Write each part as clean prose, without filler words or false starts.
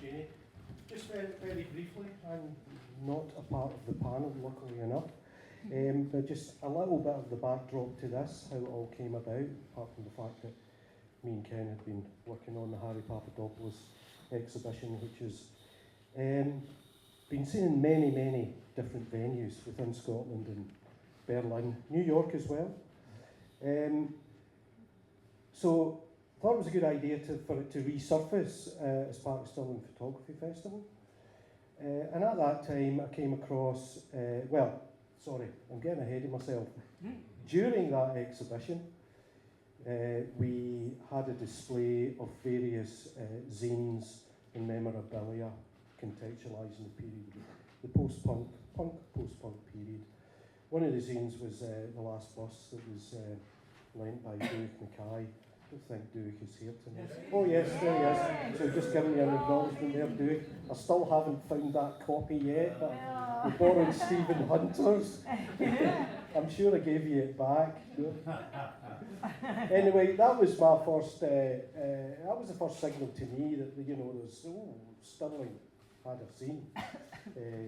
Janie. Just very briefly, I'm not a part of the panel, luckily enough, but just a little bit of the backdrop to this, how it all came about, apart from the fact that me and Ken had been working on the Harry Papadopoulos exhibition, which has been seen in many different venues within Scotland and Berlin, New York as well. So I thought it was a good idea for it to resurface as part of Stirling Photography Festival. And at that time I came across, I'm getting ahead of myself. During that exhibition, we had a display of various zines and memorabilia contextualising the period, the post-punk period. One of the zines was The Last Bus that was lent by Ewen Duncan. I don't think Duke is here tonight. Yes. Oh yes, there he is. So just giving you an acknowledgement there, Duke. I still haven't found that copy yet, but we borrowed Stephen Hunter's. I'm sure I gave you it back. Anyway, that was my first. That was the first signal to me that there's Stirling had a scene.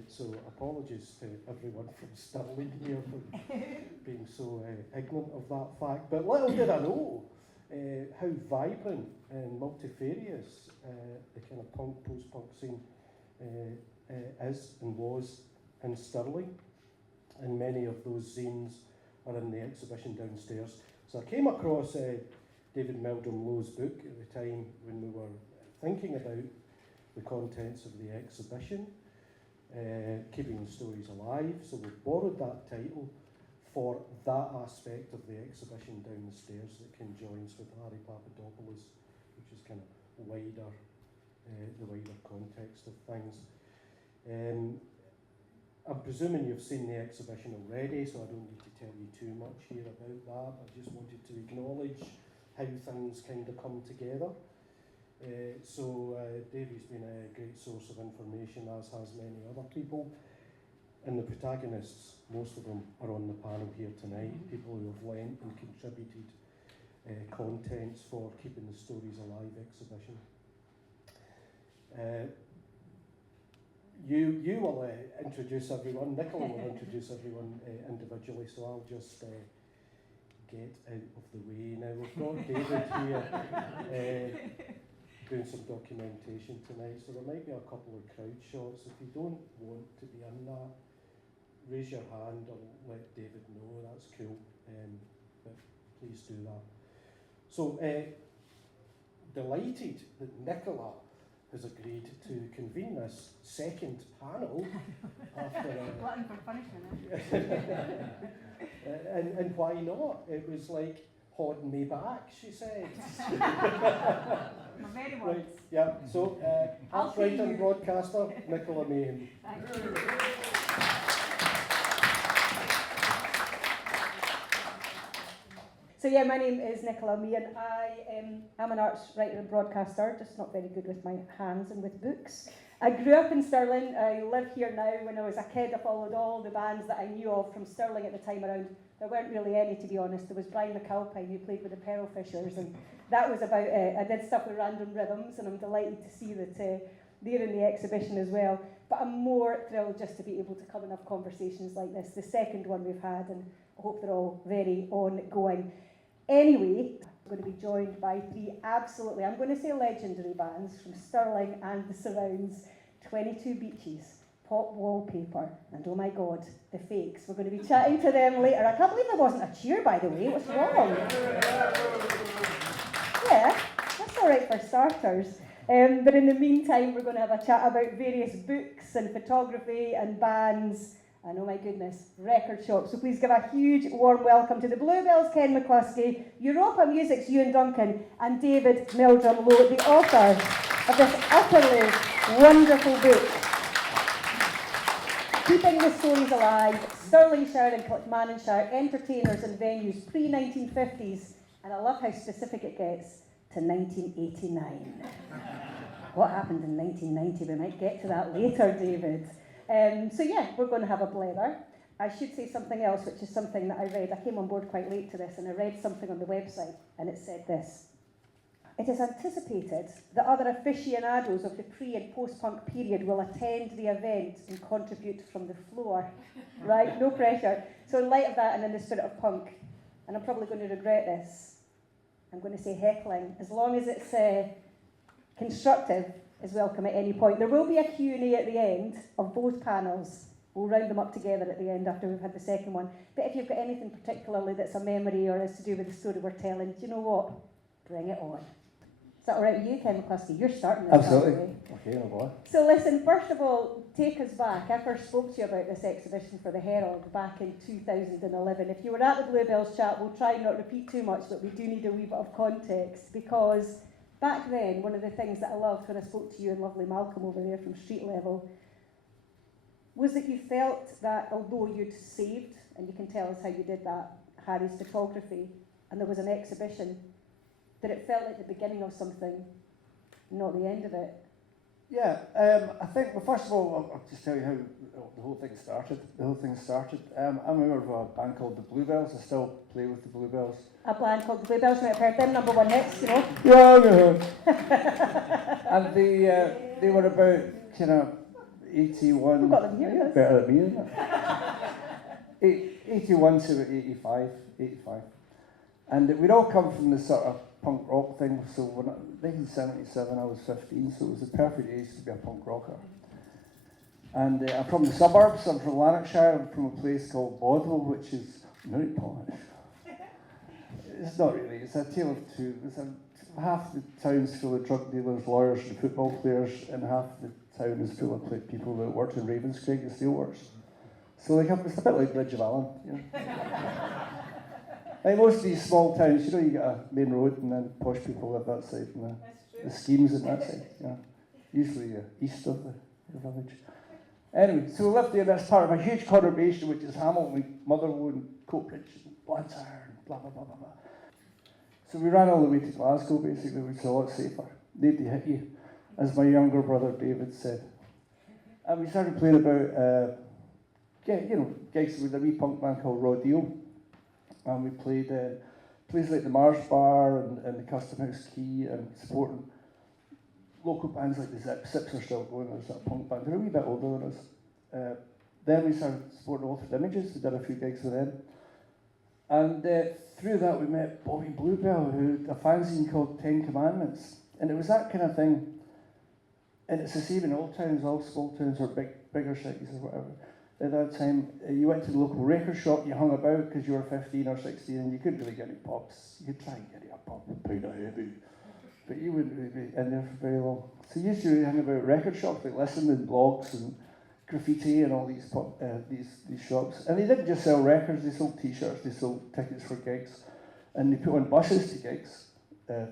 So apologies to everyone from Stirling here for being so ignorant of that fact. But little did I know how vibrant and multifarious the kind of post-punk scene is and was in Stirling. And many of those zines are in the exhibition downstairs. So I came across David Meldrum Lowe's book at the time when we were thinking about the contents of the exhibition, Keeping the Stories Alive. So we borrowed that title for that aspect of the exhibition down the stairs that conjoins with Harry Papadopoulos, which is kind of wider, the wider context of things. I'm presuming you've seen the exhibition already, so I don't need to tell you too much here about that. I just wanted to acknowledge how things kind of come together. Davey's been a great source of information, as has many other people. And the protagonists, most of them are on the panel here tonight, people who have lent and contributed contents for Keeping the Stories Alive exhibition. You will introduce everyone, Nicola will introduce everyone individually, so I'll just get out of the way. Now we've got David here doing some documentation tonight, so there might be a couple of crowd shots. If you don't want to be in that, raise your hand or let David know, that's cool, but please do that. So, delighted that Nicola has agreed to convene this second panel after glutton for punishment. and why not? It was like holding me back, she said. My very words. Right, yeah, so arts writer and broadcaster Nicola Meighan. Thank you. So yeah, my name is Nicola Meighan. I am an arts writer and broadcaster, just not very good with my hands and with books. I grew up in Stirling. I live here now. When I was a kid, I followed all the bands that I knew of from Stirling at the time around. There weren't really any, to be honest. There was Brian McAlpine, who played with the Pearl Fishers, and that was about it. I did stuff with Random Rhythms, and I'm delighted to see that they're in the exhibition as well. But I'm more thrilled just to be able to come and have conversations like this, the second one we've had, and I hope they're all very ongoing. Anyway, I'm going to be joined by three absolutely, I'm going to say legendary bands from Stirling and the surrounds, 22 Beaches, Pop Wallpaper, and oh my God, the Fakes. We're going to be chatting to them later. I can't believe there wasn't a cheer, by the way. What's wrong? Yeah, that's all right for starters. But in the meantime, we're going to have a chat about various books and photography and bands. And oh my goodness, record shops. So please give a huge warm welcome to the Bluebells' Ken McCluskey, Europa Music's Ewen Duncan, and David Meldrum Lowe, the author of this utterly wonderful book, Keeping the Stories Alive, Stirlingshire and Clackmannanshire, Entertainers and Venues, pre-1950s, and I love how specific it gets, to 1989. What happened in 1990? We might get to that later, David. So yeah, we're going to have a blather. I should say something else, which is something that I read. I came on board quite late to this, and I read something on the website, and it said this. It is anticipated that other aficionados of the pre- and post-punk period will attend the event and contribute from the floor. Right? No pressure. So in light of that and in the spirit of punk, and I'm probably going to regret this, I'm going to say heckling, as long as it's constructive, is welcome at any point. There will be a Q&A at the end of both panels. We'll round them up together at the end after we've had the second one. But if you've got anything particularly that's a memory or is to do with the story we're telling, do you know what? Bring it on. Is that all right with you, Ken McCluskey? You're starting this. Absolutely. Okay, no bother. So listen, first of all, take us back. I first spoke to you about this exhibition for the Herald back in 2011. If you were at the Bluebells chat, we'll try and not repeat too much, but we do need a wee bit of context, because back then, one of the things that I loved when I spoke to you and lovely Malcolm over there from Street Level was that you felt that although you'd saved, and you can tell us how you did that, Harry's photography, and there was an exhibition, that it felt like the beginning of something, not the end of it. Yeah, I think, well, first of all, I'll just tell you how the whole thing started. I'm a member of a band called the Bluebells. I still play with the Bluebells. A band called the Bluebells, might have heard them, number 1 hits, you know. Yeah. And they were about kind of 81. We've got them here, yes. Better than me, isn't it? 81 to 85. And we'd all come from this sort of punk rock thing. So when 1977, I was 15, so it was the perfect age to be a punk rocker. And I'm from the suburbs. I'm from Lanarkshire. I'm from a place called Bodwell, which is very posh. It's not really. It's a tale of two. Half the town's full of drug dealers, lawyers, and football players, and half the town is full of people that worked in Ravenscraig and steelworks. So it's a bit like Bridge of Allen. You know? Like most of these small towns, you know, you get a main road and then posh people live that side and the schemes in that side. Yeah. Usually east of the village. Anyway, so we lived there. That's part of a huge conurbation, which is Hamilton, Motherwell, and Coatbridge, and Blantyre, and blah, blah, blah, blah, blah. So we ran all the way to Glasgow, basically, which is a lot safer. Nobody hit you, as my younger brother David said. And we started playing about, gigs with a wee punk band called Rodeo. And we played places like the Mars Bar and the Custom House Key, and supporting local bands like the Zips are still going. There's that punk band. They're a wee bit older than us. Then we started supporting Altered Images. We did a few gigs with them. And through that we met Bobby Bluebell, who had a fanzine called 10 Commandments. And it was that kind of thing. And it's the same in all towns, all small towns or bigger cities or whatever. At that time, you went to the local record shop, you hung about because you were 15 or 16 and you couldn't really get any pops. You could try and get a pop, a pound of heavy, but you wouldn't really be in there for very long. So you used to really hang about record shops, like Listen and Blogs and Graffiti and all these shops. And they didn't just sell records, they sold t-shirts, they sold tickets for gigs. And they put on buses to gigs,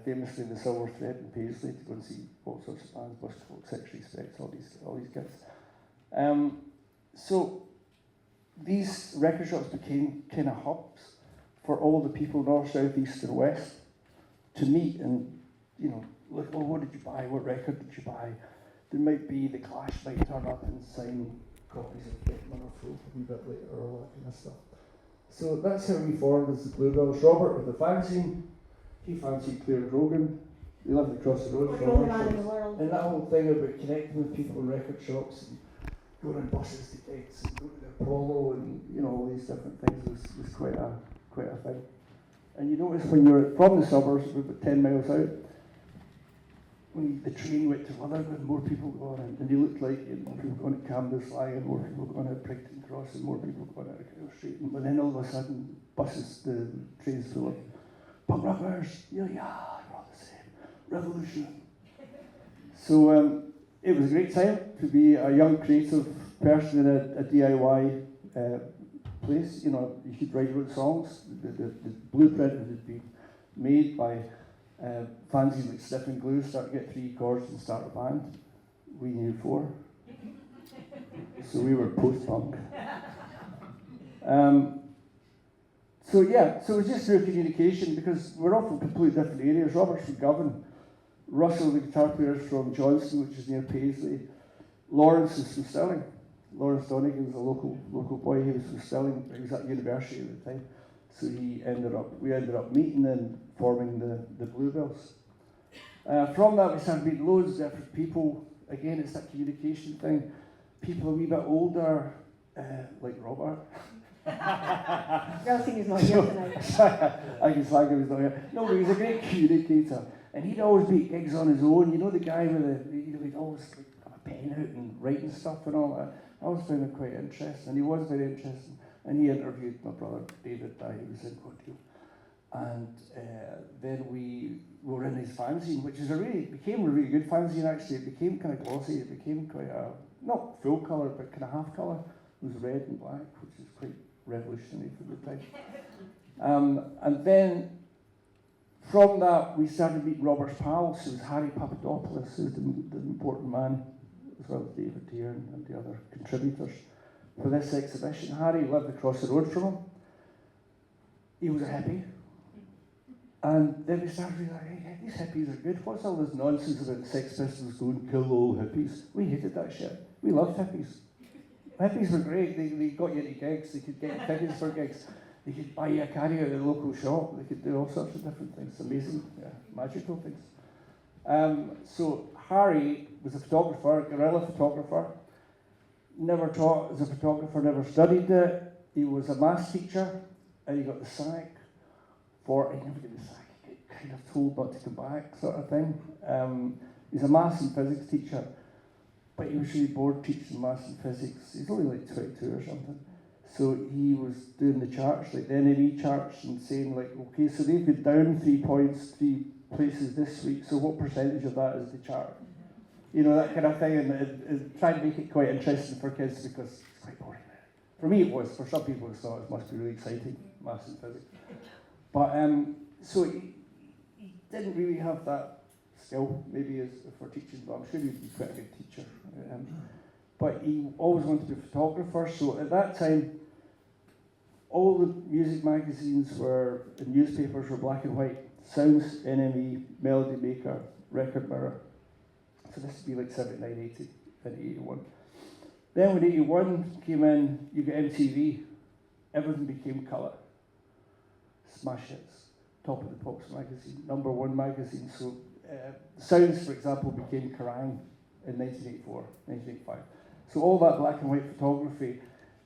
famously the Silver Thread in Paisley, to go and see all sorts of bands, Bushfolk, Six Respects, all these gigs. So these record shops became kind of hubs for all the people north, south, east and west to meet and, you know, look, well, what did you buy? What record did you buy? There might be the Clash might turn up and sign copies of Beckman or Frope a wee bit later or all that kind of stuff. So that's how we formed as the Bluebells. Robert with the fanzine, he fancied Claire Grogan. They lived across the road from her. And that whole thing about connecting with people in record shops and going on buses to gigs and going to the Apollo and, you know, all these different things was quite a thing. And you notice when you're from the suburbs, we're about 10 miles out, when the train went to Rutherglen, more people go on, and you looked like more people going to Cambuslang, and more people going out Brighton Cross, and more people going out Kyle Street. But then all of a sudden, buses, the trains full of punk rockers, yeah, we're all the same, revolution. So it was a great time to be a young creative person in a DIY place. You know, you could write your own songs. The blueprint had been made by fanzine like Sniff and Glue, start to get 3 chords and start a band. We knew 4. So we were post-punk. So it was just through communication, because we're all from completely different areas. Robert's from Govan, Russell, the guitar player, is from Johnston, which is near Paisley. Lawrence is from Stirling. Lawrence Donegan was a local boy. He was from Stirling. He was at university at the time. So we ended up meeting and forming the Bluebells. From that, we started meeting loads of different people. Again, it's that communication thing. People a wee bit older, like Robert. Well, seeing he's not here tonight. I can slag him, he's not here. No, but he's a great communicator. And he'd always make gigs on his own. You know, the guy with he'd always like, have a pen out and writing stuff and all that. I always found it quite interesting. And he was very interesting. And he interviewed my brother David, who was in Cornwall. And then we were in his fanzine, which is became a really good fanzine actually. It became kind of glossy. It became quite a, not full colour, but kind of half colour. It was red and black, which is quite revolutionary for the time. And then from that, we started meeting Robert's pals. It was Harry Papadopoulos, who's the important man, as well as David here and the other contributors for this exhibition. Harry lived across the road from him. He was a hippie. And then we started realising, hey, these hippies are good. What's all this nonsense about Sex Pistols going, kill all hippies? We hated that shit. We loved hippies. Hippies were great. They got you into gigs. They could get you tickets for gigs. They could buy you a carry out at the local shop. They could do all sorts of different things. Amazing, magical things. So Harry was a photographer, a guerrilla photographer. Never taught as a photographer, never studied it. He was a maths teacher, and he got the sack for, he never got the sack, he got kind of told not to come back, sort of thing. He's a maths and physics teacher, but he was really bored teaching maths and physics. He's only like 22 or something. So he was doing the charts, like the NME charts, and saying like, okay, so they've been down 3 points, 3 places this week, so what percentage of that is the chart? You know, that kind of thing, and try to make it quite interesting for kids because it's quite boring. For me it was, for some people it's not, it must be really exciting, maths and physics. But, so he didn't really have that skill, maybe as for teaching, but I'm sure he'd be quite a good teacher. But he always wanted to be a photographer, so at that time, all the music magazines were, and newspapers were black and white. Sounds, NME, Melody Maker, Record Mirror. So this would be like 79, 80, and 81. Then when 81 came in, you got MTV, everything became colour. Smash hits, top of the Pops magazine, #1 magazine. So Sounds, for example, became Kerrang in 1984, 1985. So all that black and white photography,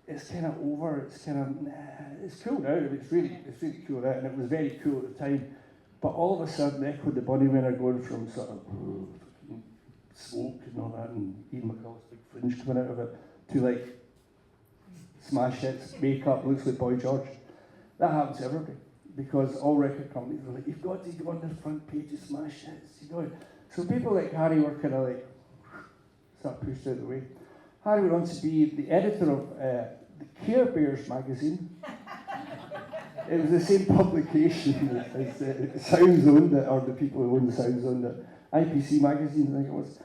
it's kind of over. It's kind of it's cool now. It's really cool now, and it was very cool at the time. But all of a sudden, Echo and the Bunnymen are going from sort of smoke and all that, and Ian McCall's big fringe coming out of it, to like smash hits, makeup, looks like Boy George. That happens to everybody, because all record companies were like, you've got to go on the front page of smash hits. You know? So people like Harry were kind of like, sort of pushed out of the way. Harry went on to be the editor of the Care Bears magazine. It was the same publication as Sounds owned it, or the people who owned the Sounds owned it. IPC magazine, I think it was.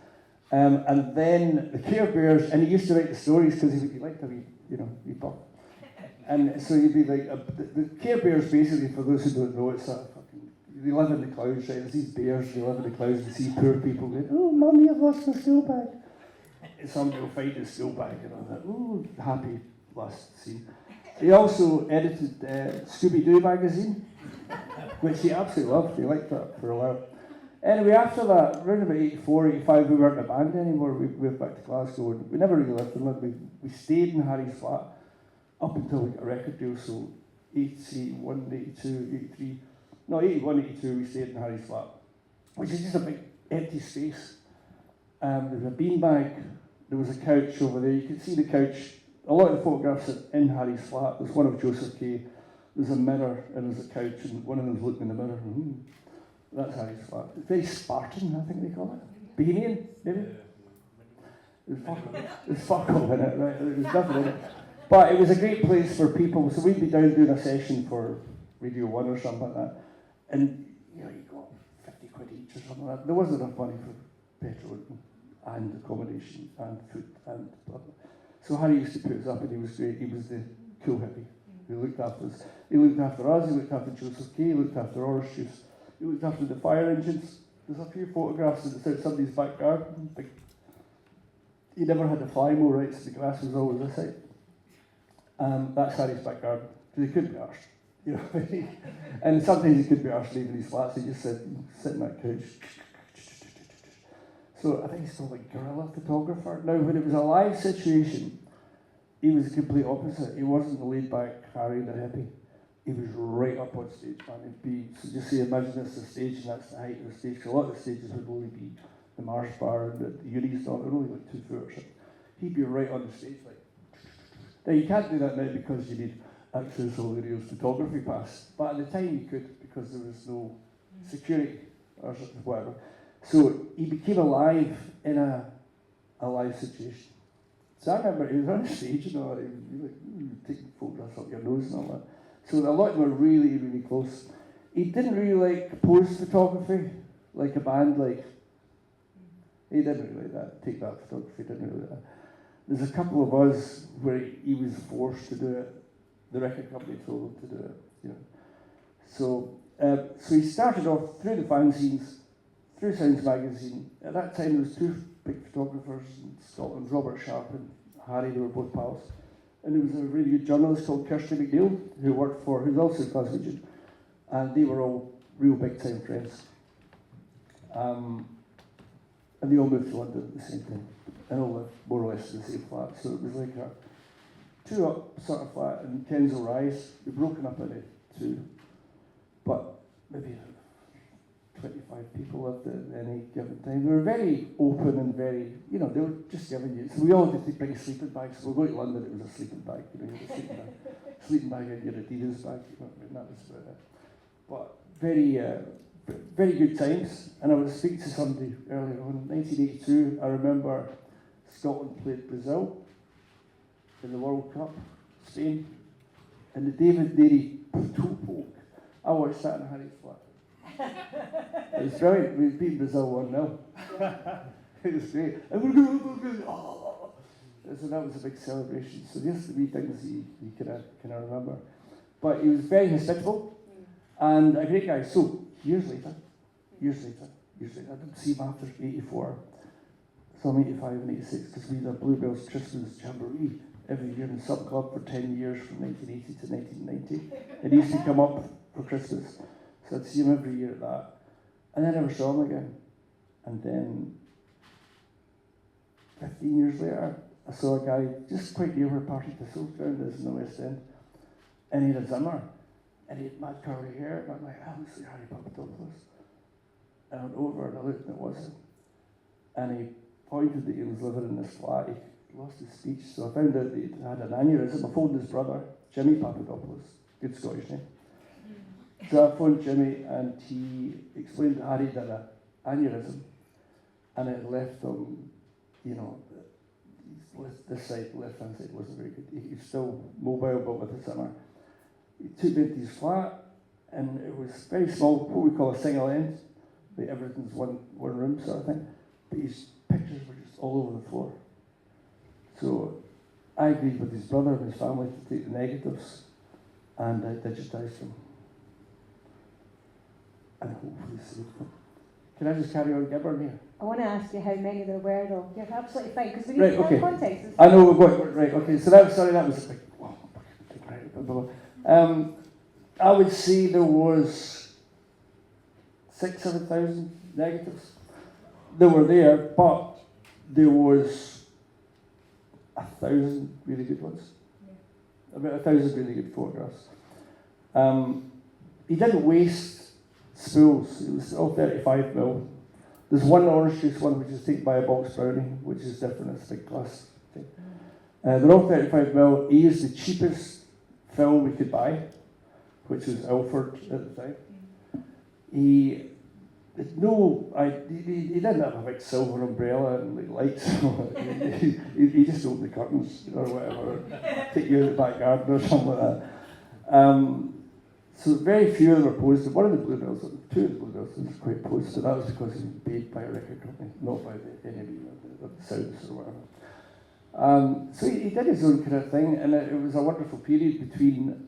And then the Care Bears, and he used to write the stories because he liked to be, wee buck. And so you'd be like, the Care Bears basically, for those who don't know, it's a fucking, they live in the clouds, right? There's these bears, they live in the clouds, and see poor people going, oh, mummy, I've lost my school bag. And somebody will find his school bag and all that. Ooh, happy last scene. He also edited Scooby-Doo magazine, which he absolutely loved. He liked that for a while. Anyway, after that, around about 84, 85, we weren't in a band anymore. We moved back to Glasgow, and we never really lived in London. We stayed in Harry's flat up until we got a record deal, so 81, 82, 83, no, 81, 82, we stayed in Harry's flat, which is just a big empty space. There was a beanbag, there was a couch over there. You could see the couch. A lot of the photographs are in Harry's flat. There's one of Joseph Kay, there's a mirror, and there's a couch, and one of them's looking in the mirror. That's Harry's flat. It's very Spartan, I think they call it. Bohemian, maybe? There's fuck all in it, right? There's nothing in it. But it was a great place for people. So we'd be down doing a session for Radio 1 or something like that. And, you got 50 quid each or something like that. There wasn't enough money for petrol and accommodation and food and blah, blah. So Harry used to put us up, and he was great. He was the cool hippie who looked after us. He looked after us, he looked after Joseph Kay, he looked after Orange Juice, he looked after the fire engines. There's a few photographs outside somebody's back garden. He never had the fly mow right, so the grass was always this side. That's Harry's back garden, because he couldn't be arsed. And sometimes he could be arsed leaving his flats, he just sit in that couch. So I think he's called a guerrilla photographer. Now, when it was a live situation, he was the complete opposite. He wasn't the laid back Harry the hippie. He was right up on stage, man. He'd be, so just say, imagine this is the stage, and that's the height of the stage. So a lot of the stages would only be the Mars bar and the Uni stuff, they're only like 2 foot or something. He'd be right on the stage, like. Now, you can't do that now because you need access to O'Leary's photography pass. But at the time you could, because there was no security or something, whatever. So he became alive in a live situation. So I remember he was on stage and all that, he was like, taking photographs up your nose and all that. So a lot of them were really, really close. He didn't really like pose photography, like a band, like, he didn't really like that, take that photography, didn't really like that. There's a couple of us where he was forced to do it. The record company told him to do it, you know. So he started off through the fanzines, through Sounds magazine. At that time there was 2 big photographers in Scotland, Robert Sharp and Harry, they were both pals. And there was a really good journalist called Kirsty McNeil, who's also a Glaswegian, and they were all real big time friends. And they all moved to London at the same time, and all lived more or less in the same flat. So it was like a 2-up sort of flat in Kensal Rise. We'd broken up into 2, but maybe 25 people lived at any given time. They were very open and very, you know, they were just giving you. So we all had to bring sleeping bags. So we're going to London, it was a sleeping bag. You know, you had a sleeping bag and your Adidas bag. You know, and that was about it. But very good times. And I was speaking to somebody earlier on, 1982. I remember Scotland played Brazil in the World Cup, Spain, and the David Meldrum. I watched that in Harry's flat. It was brilliant. We beat Brazil 1-0. It was great. And we're good. Oh. So that was a big celebration. So these are the wee things you kind of remember. But he was very hospitable and a great guy. So years later, I didn't see him after 84. So I'm 85 and 86 because we did Bluebell's Christmas Jamboree every year in the sub club for 10 years from 1980 to 1990. And he used to come up for Christmas. So I'd see him every year at that. And I never saw him again. And then 15 years later, I saw a guy just quite near where Party Thistle's ground is in the West End. And he had a Zimmer. And he had mad curly hair. And I'm like, oh, looks like Harry Papadopoulos. And I went over and I looked and it wasn't. And he pointed that he was living in this flat. He lost his speech. So I found out that he had an aneurysm. I phoned his brother, Jimmy Papadopoulos, good Scottish name. So I phoned Jimmy and he explained that Harry had an aneurysm and it left him, you know, this side, left hand side wasn't very good. He was still mobile but with a Zimmer. He took me into his flat and it was very small, what we call a single end. Like everything's one room sort of thing. But his pictures were just all over the floor. So I agreed with his brother and his family to take the negatives and I digitised them. And hopefully saved them. Can I just carry on gibbering here? I want to ask you how many there were, though. You're absolutely fine, because we need to have context. I know, we're going, right, okay, so that was a big, I would say there was 6,000-7,000 negatives. They were there, but there was 1,000 really good ones. Yeah. About 1,000 really good photographs. He didn't waste spools. It was all 35mm. There's one orange juice one which is taken by a box brownie, which is different. It's a big glass thing. They're all 35mm. He used the cheapest film we could buy, which was Ilford at the time. He didn't have a big silver umbrella and like lights. he just opened the curtains, or whatever, take you out the back garden or something like that. So very few of them were posted. One of the Bluebells, 2 of the Bluebells was quite posted. That was because he was paid by a record company, not by the enemy or the Sounds or whatever. So he did his own kind of thing, and it was a wonderful period between.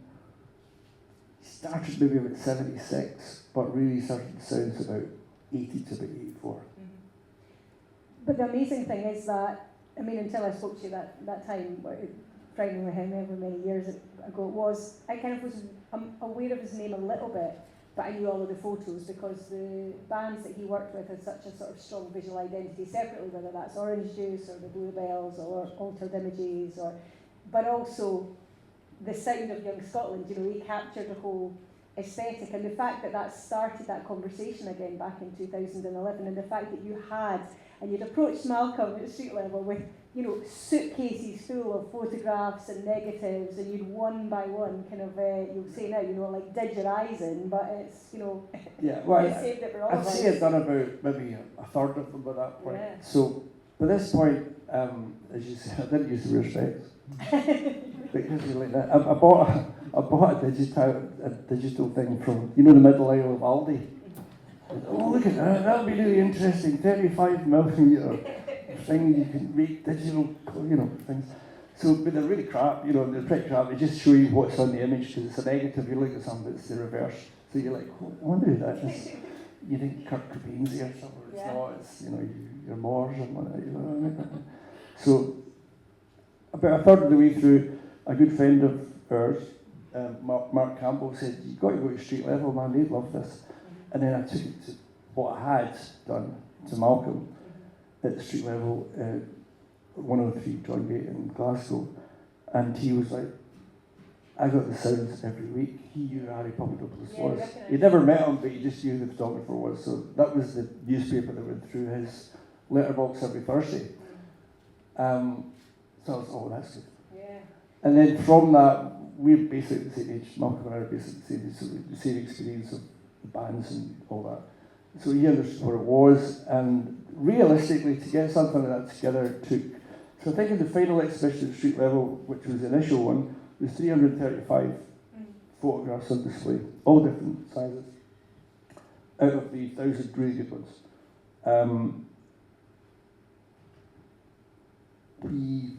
He started maybe about 76, but really started the Sounds about 80 to about 84. Mm-hmm. But the amazing thing is that, I mean, until I spoke to you that time, frighteningly however many years ago it was, I kind of was aware of his name a little bit, but I knew all of the photos because the bands that he worked with had such a sort of strong visual identity separately, whether that's Orange Juice or the Bluebells or Altered Images, but also the sound of Young Scotland. You know, he captured the whole aesthetic, and the fact that that started that conversation again back in 2011, and the fact that you had, and you'd approached Malcolm at street level with, you know, suitcases full of photographs and negatives, and you'd one by one kind of, you'll say now, you know, like did your eyes in, but it's, you know, Yeah, well, you saved it for all I'd of us. say I'd done about maybe a third of them at that point. Yeah. So, by this point, as you said, I didn't use the rear specs. Because you like that. I bought a digital thing from, you know, the middle aisle of Aldi. Oh, look at that, that'll be really interesting. 35mm thing, you can make digital, you know, things. So, but they're really crap, you know, they're pretty crap. They just show you what's on the image because it's a negative. You look at something, it's the reverse. So you're like, oh, I wonder who that is. You think Kurt Cobain's there somewhere. It's not, it's, you know, you're Mars and whatnot, you know what I mean? So, about a third of the way through, a good friend of ours, Mark Campbell, said, you've got to go to street level, man, they'd love this. And then I took it to what I had done to Malcolm at the street level, 103 John Gate in Glasgow. And he was like, I got the sounds every week. He knew who Harry Papadopoulos was. He'd never met him, but he just knew who the photographer was. So that was the newspaper that went through his letterbox every Thursday. So I was, oh, that's good. Yeah. And then from that, we're basically the same age. Malcolm and I are basically the same experience of the bands and all that. So he understood what it was, and realistically, to get something like that together took. So I think in the final exhibition at street level, which was the initial one, was 335 photographs on display, all different sizes, out of the 1,000 really good ones. We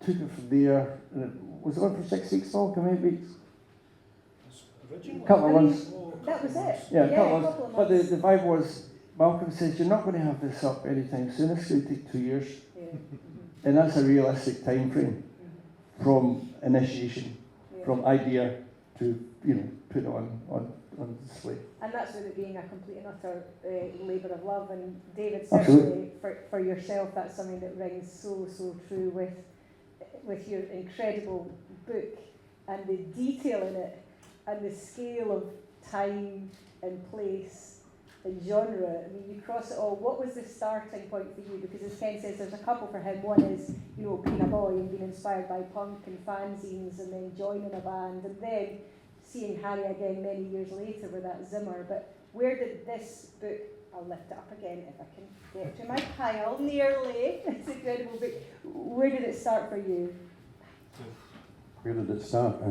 took it from there, and it was on for 6 weeks, Malcolm, 8 weeks? A couple of months. That was it. Yeah, a couple of months. months. But the vibe was, Malcolm says, you're not going to have this up anytime soon, it's going to take 2 years. Yeah. And that's a realistic time frame from initiation, from idea to, you know, put it on display. And that's with it being a complete and utter labour of love. And David, certainly for yourself, that's something that rings so true with your incredible book and the detail in it and the scale of time and place and genre. I mean, you cross it all. What was the starting point for you? Because as Ken says, there's a couple for him. One is, you know, being a boy and being inspired by punk and fanzines and then joining a band and then seeing Harry again many years later with that Zimmer. But where did this book, I'll lift it up again if I can get to my pile nearly, it's an incredible book. Where did it start for you? Where did it start?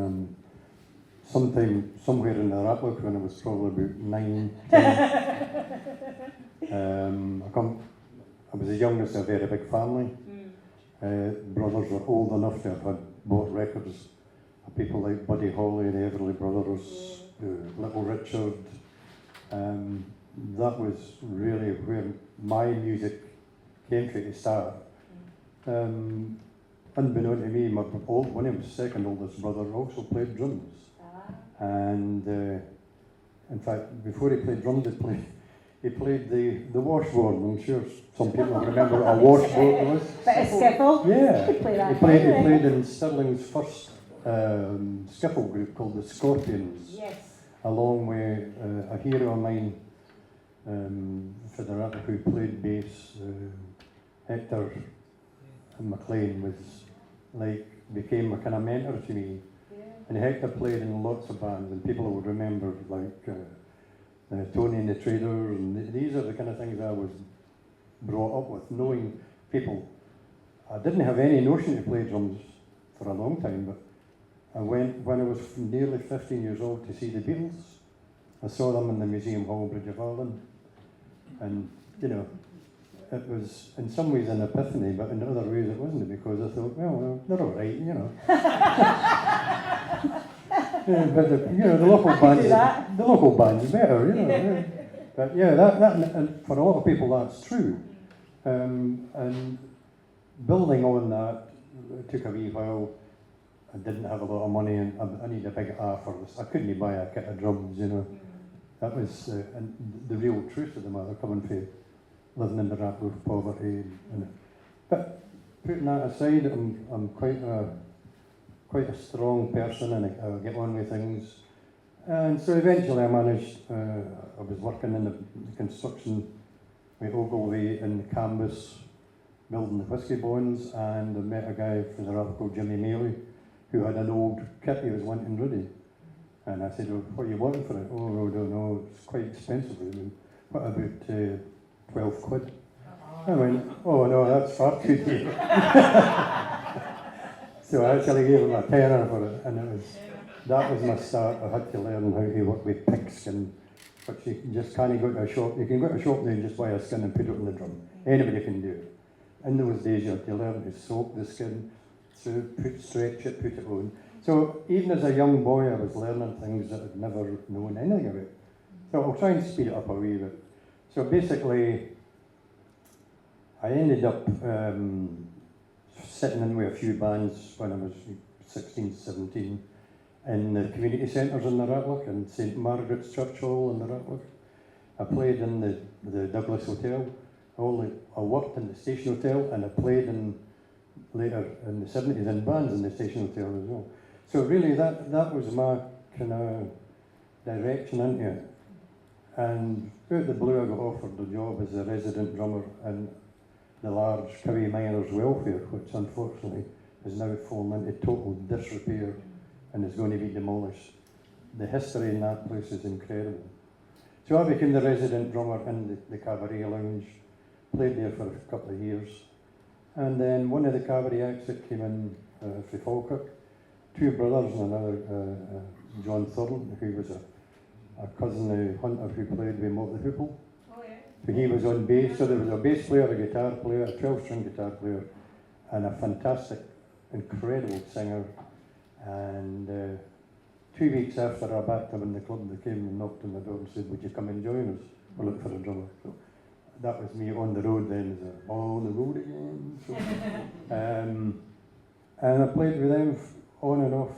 Sometime, somewhere in the Ratlook when I was probably about 9, 10. I was the youngest of a very big family. Brothers were old enough to have had bought records of people like Buddy Holly, the Everly Brothers, Little Richard. That was really where my music came to start. Unbeknown to me, one of my second oldest brother also played drums. And in fact, before he played drums, he played the washboard. I'm sure some people remember what a washboard was. Bit of skiffle. Yeah, He played in Stirling's first skiffle group called the Scorpions. Yes. Along with a hero of mine, for the rapper who played bass, Hector McLean became a kind of mentor to me. And Hector played in lots of bands, and people would remember like Tony and the Traders, and these are the kind of things I was brought up with, knowing people. I didn't have any notion to play drums for a long time, but I went when I was nearly 15 years old to see the Beatles. I saw them in the Museum Hall, Bridge of Ireland, and you know, it was in some ways an epiphany, but in other ways it wasn't, because I thought, well, they're all right, you know. Yeah, but the local band's better, you know. Yeah. But yeah, that and for a lot of people that's true. And building on that, it took a wee while. I didn't have a lot of money, and I needed a big A for this. I couldn't buy a kit of drums, you know. that was and the real truth of the matter, coming from living in the rat roof poverty. But putting that aside, I'm quite a strong person, and I get on with things. And so eventually I managed, I was working in the construction with Ogilvy in the canvas, building the whisky bonds, and I met a guy from the Europa called Jimmy Mealy, who had an old kit he was wanting ready. And I said, well, what are you wanting for it? Oh, no, I don't know, it's quite expensive. I mean, what about 12 quid? I went, oh no, that's far too dear. So I actually gave him a tenner for it, and that was my start. I had to learn how to work with pigskin, which you just can't go to a shop. You can go to a shop now and just buy a skin and put it on the drum. Anybody can do it. In those days, you had to learn to soak the skin, stretch it, put it on. So even as a young boy, I was learning things that I'd never known anything about. So I'll try and speed it up a wee bit. So basically, I ended up sitting in with a few bands when I was 16, 17 in the community centres in the Ratlock, in St Margaret's Church Hall in the Ratlock. I played in the Douglas Hotel. I worked in the Station Hotel, and I played later in the 70s in bands in the Station Hotel as well. So really that was my kind of direction into it. And out of the blue I got offered the job as a resident drummer in the large Cowie Miners' Welfare, which unfortunately is now fallen into total disrepair and is going to be demolished. The history in that place is incredible. So I became the resident drummer in the Cabaret Lounge, played there for a couple of years. And then one of the cabaret acts that came in from Falkirk, two brothers and another, John Thurl, who was a cousin of Hunter who played with Mort the Hoople. Oh, yeah. So he was on bass, so there was a bass player, a guitar player, a 12-string guitar player, and a fantastic, incredible singer. And 2 weeks after I backed them in the club, they came and knocked on the door and said, would you come and join us? We're looking for a drummer. So that was me on the road then, on the road again. So, and I played with them on and off.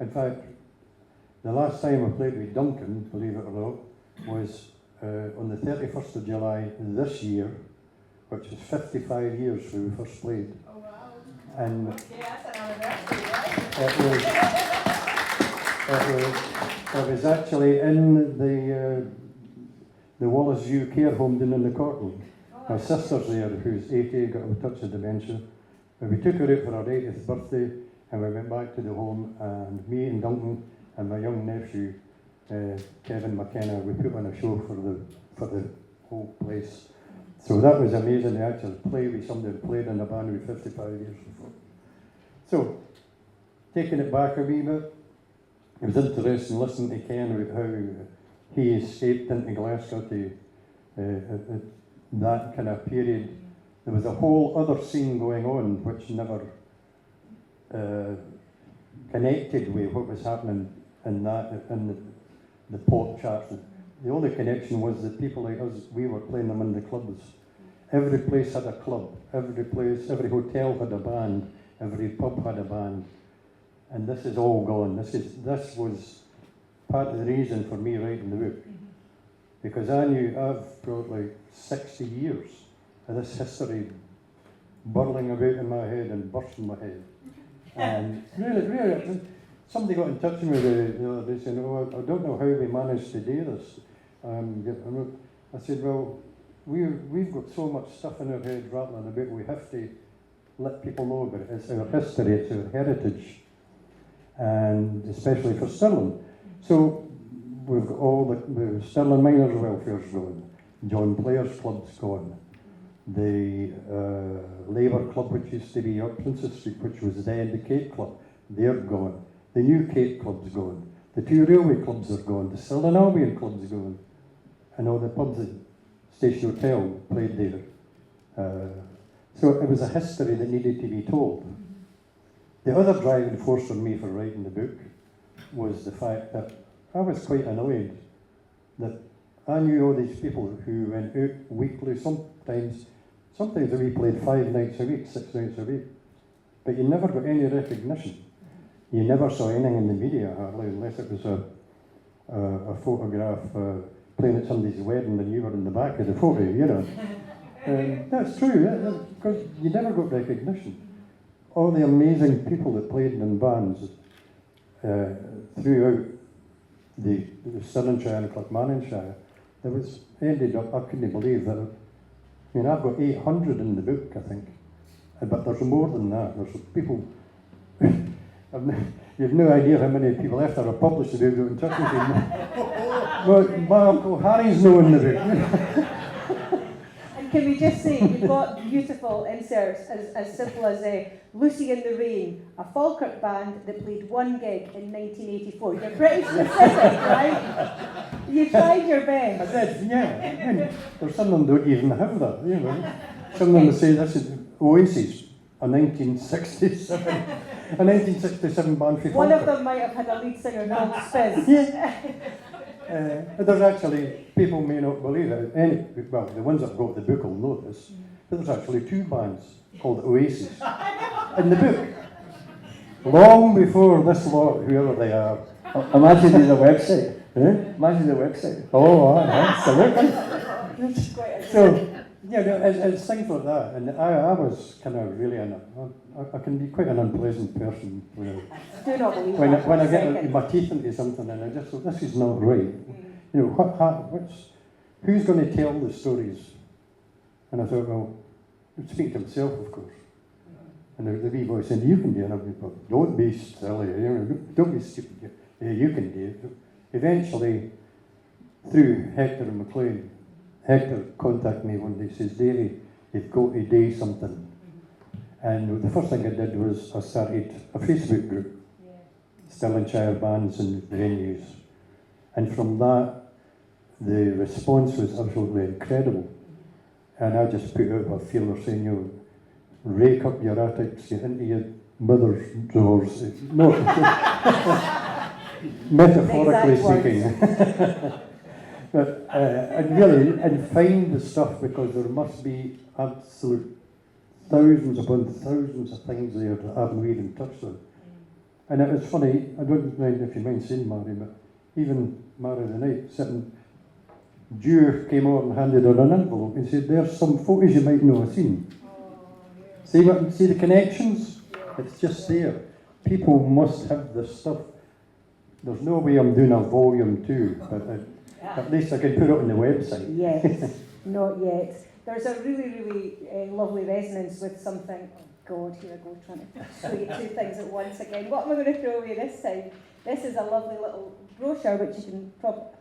In fact, the last time I played with Duncan, believe it or not, was on the 31st of July this year, which is 55 years when we first played. Oh, wow. And Okay, that's an anniversary, right? it was actually in the Wallace View care home down in the Cortland. My sister's there, who's 80, got a touch of dementia. And we took her out for her 80th birthday, and we went back to the home, and me and Duncan and my young nephew, Kevin McKenna, we put on a show for the whole place. So that was amazing to actually play with somebody who played in a band with 55 years before. So, taking it back a wee bit, it was interesting listening to Ken about how he escaped into Glasgow to that kind of period. There was a whole other scene going on which never connected with what was happening in the pop charts. The only connection was that people like us, we were playing them in the clubs. Every place had a club, every hotel had a band, every pub had a band. And this is all gone. This was part of the reason for me writing the book. Because I knew I've got like 60 years of this history burling about in my head and bursting my head. And really, somebody got in touch with me the other day saying, oh, I don't know how we managed to do this. I said, well, we've got so much stuff in our head rattling about, we have to let people know about it. It's our history, it's our heritage, and especially for Stirling. So we've got all the Stirling Miners' Welfare's gone, John Player's Club's gone, the Labour Club, which used to be up Princess Street, which was then the Cape Club, they're gone. The new Cape Club's gone. The two railway clubs are gone. The Stirling Albion Club's gone. And all the pubs at Station Hotel played there. So it was a history that needed to be told. The other driving force for me for writing the book was the fact that I was quite annoyed that I knew all these people who went out weekly, sometimes we played 5 nights a week, 6 nights a week, but you never got any recognition. You never saw anything in the media hardly, unless it was a a photograph playing at somebody's wedding and you were in the back of the photo, you know. That's true, because you never got recognition. All the amazing people that played in bands throughout the Stirlingshire and Clackmannanshire, there was ended up, I couldn't believe that. I mean, I've got 800 in the book, I think, but there's more than that. There's people. You've no idea how many people after I published it who got in touch with me. Well, my Uncle Harry's no in the book. And can we just say, you've got beautiful inserts as simple as Lucy in the Rain, a Falkirk band that played one gig in 1984. You're pretty specific, right? You tried your best. I did, yeah. I mean, there's some of them don't even have that, you know. Some of them will say this is Oasis, a 1967 band for One of Falkirk. them might have had a lead singer called Spiz. Yeah. But there's actually, people may not believe it, well, the ones that have got the book will know this, but there's actually 2 bands called Oasis in the book. Long before this lot, whoever they are. Imagine there's a website. Eh? Imagine the website. Oh, absolutely. So, yeah, no, it's things like that, and I was kind of really, I can be quite an unpleasant person Do not believe when that for I a get second. my teeth into something and I just thought, this is not right. You know, who's going to tell the stories? And I thought, well, he'd speak to himself, of course. And the wee voice said, you can do it. And I went, don't be silly, you know, don't be stupid. Yeah, you can do it. Eventually, through Hector and McLean, Hector contacted me one day, he says, Davey, you've got to do something. And the first thing I did was I started a Facebook group, Stirlingshire bands and venues. And from that, the response was absolutely incredible. And I just put out a feeler saying, you know, rake up your attics, get into your mother's drawers. No, metaphorically speaking. But, and really, and find the stuff, because there must be absolute thousands upon thousands of things there that I haven't even touched on. And it was funny, I don't mind if you mind saying, Mairi, but even Mairi the night, sitting, Jew came over and handed her an envelope and said, there's some photos you might not have seen. See the connections? It's just there. People must have this stuff. There's no way I'm doing a volume 2, but at least I can put it on the website. Yes, not yet. There's a really lovely resonance with something. Oh God, here I go trying to show you 2 things at once again. What am I going to throw away this time? This is a lovely little brochure which you can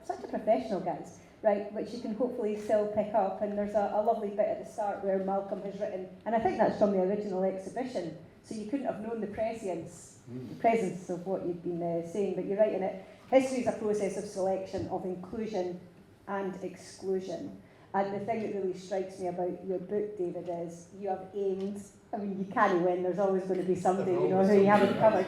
such a professional, guys, right? Which you can hopefully still pick up. And there's a lovely bit at the start where Malcolm has written, and I think that's from the original exhibition. So you couldn't have known the presence of what you'd been saying, but you're right in it. History is a process of selection, of inclusion and exclusion. And the thing that really strikes me about your book, David, is you have aimed, I mean, you can't win, there's always going to be somebody, you know, who you haven't covered.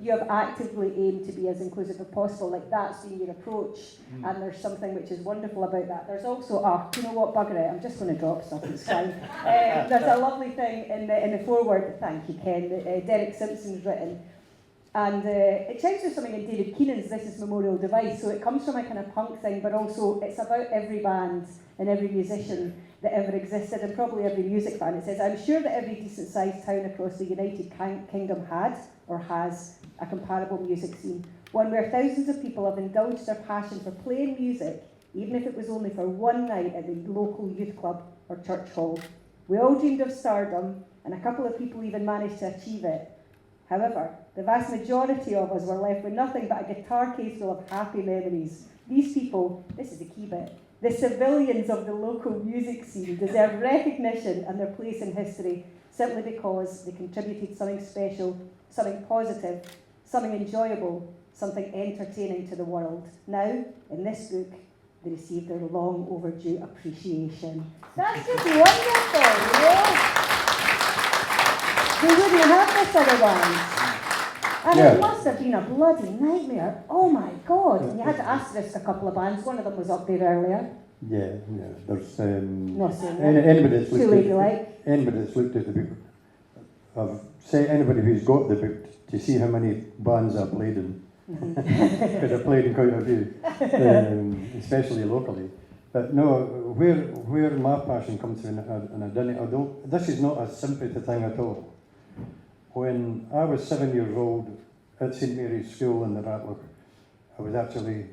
You have actively aimed to be as inclusive as possible, like that's been your approach, and there's something which is wonderful about that. There's also, you know what, bugger it, I'm just going to drop stuff, it's fine. There's a lovely thing in the foreword, thank you, Ken, that Derek Simpson's written. And it checks with something in David Keenan's This Is Memorial Device, so it comes from a kind of punk thing, but also it's about every band and every musician that ever existed, and probably every music fan. It says, I'm sure that every decent-sized town across the United Kingdom had, or has, a comparable music scene, one where thousands of people have indulged their passion for playing music, even if it was only for one night at the local youth club or church hall. We all dreamed of stardom, and a couple of people even managed to achieve it. However, the vast majority of us were left with nothing but a guitar case full of happy memories. These people, this is the key bit, the civilians of the local music scene deserve recognition and their place in history simply because they contributed something special, something positive, something enjoyable, something entertaining to the world. Now, in this book, they receive their long overdue appreciation. That's just wonderful, you know? We wouldn't have this otherwise. And it must have been a bloody nightmare. Oh my God. And you had to asterisk a couple of bands. One of them was up there earlier. Yeah. There's Not saying anybody that's too ladylike. Anybody that's looked at the book, I've said anybody who's got the book to see how many bands I played in. because I played in quite a few, especially locally. But no, where my passion comes from, and I don't, this is not a sympathy thing at all. When I was 7 years old at St Mary's School in the Rattler, I was actually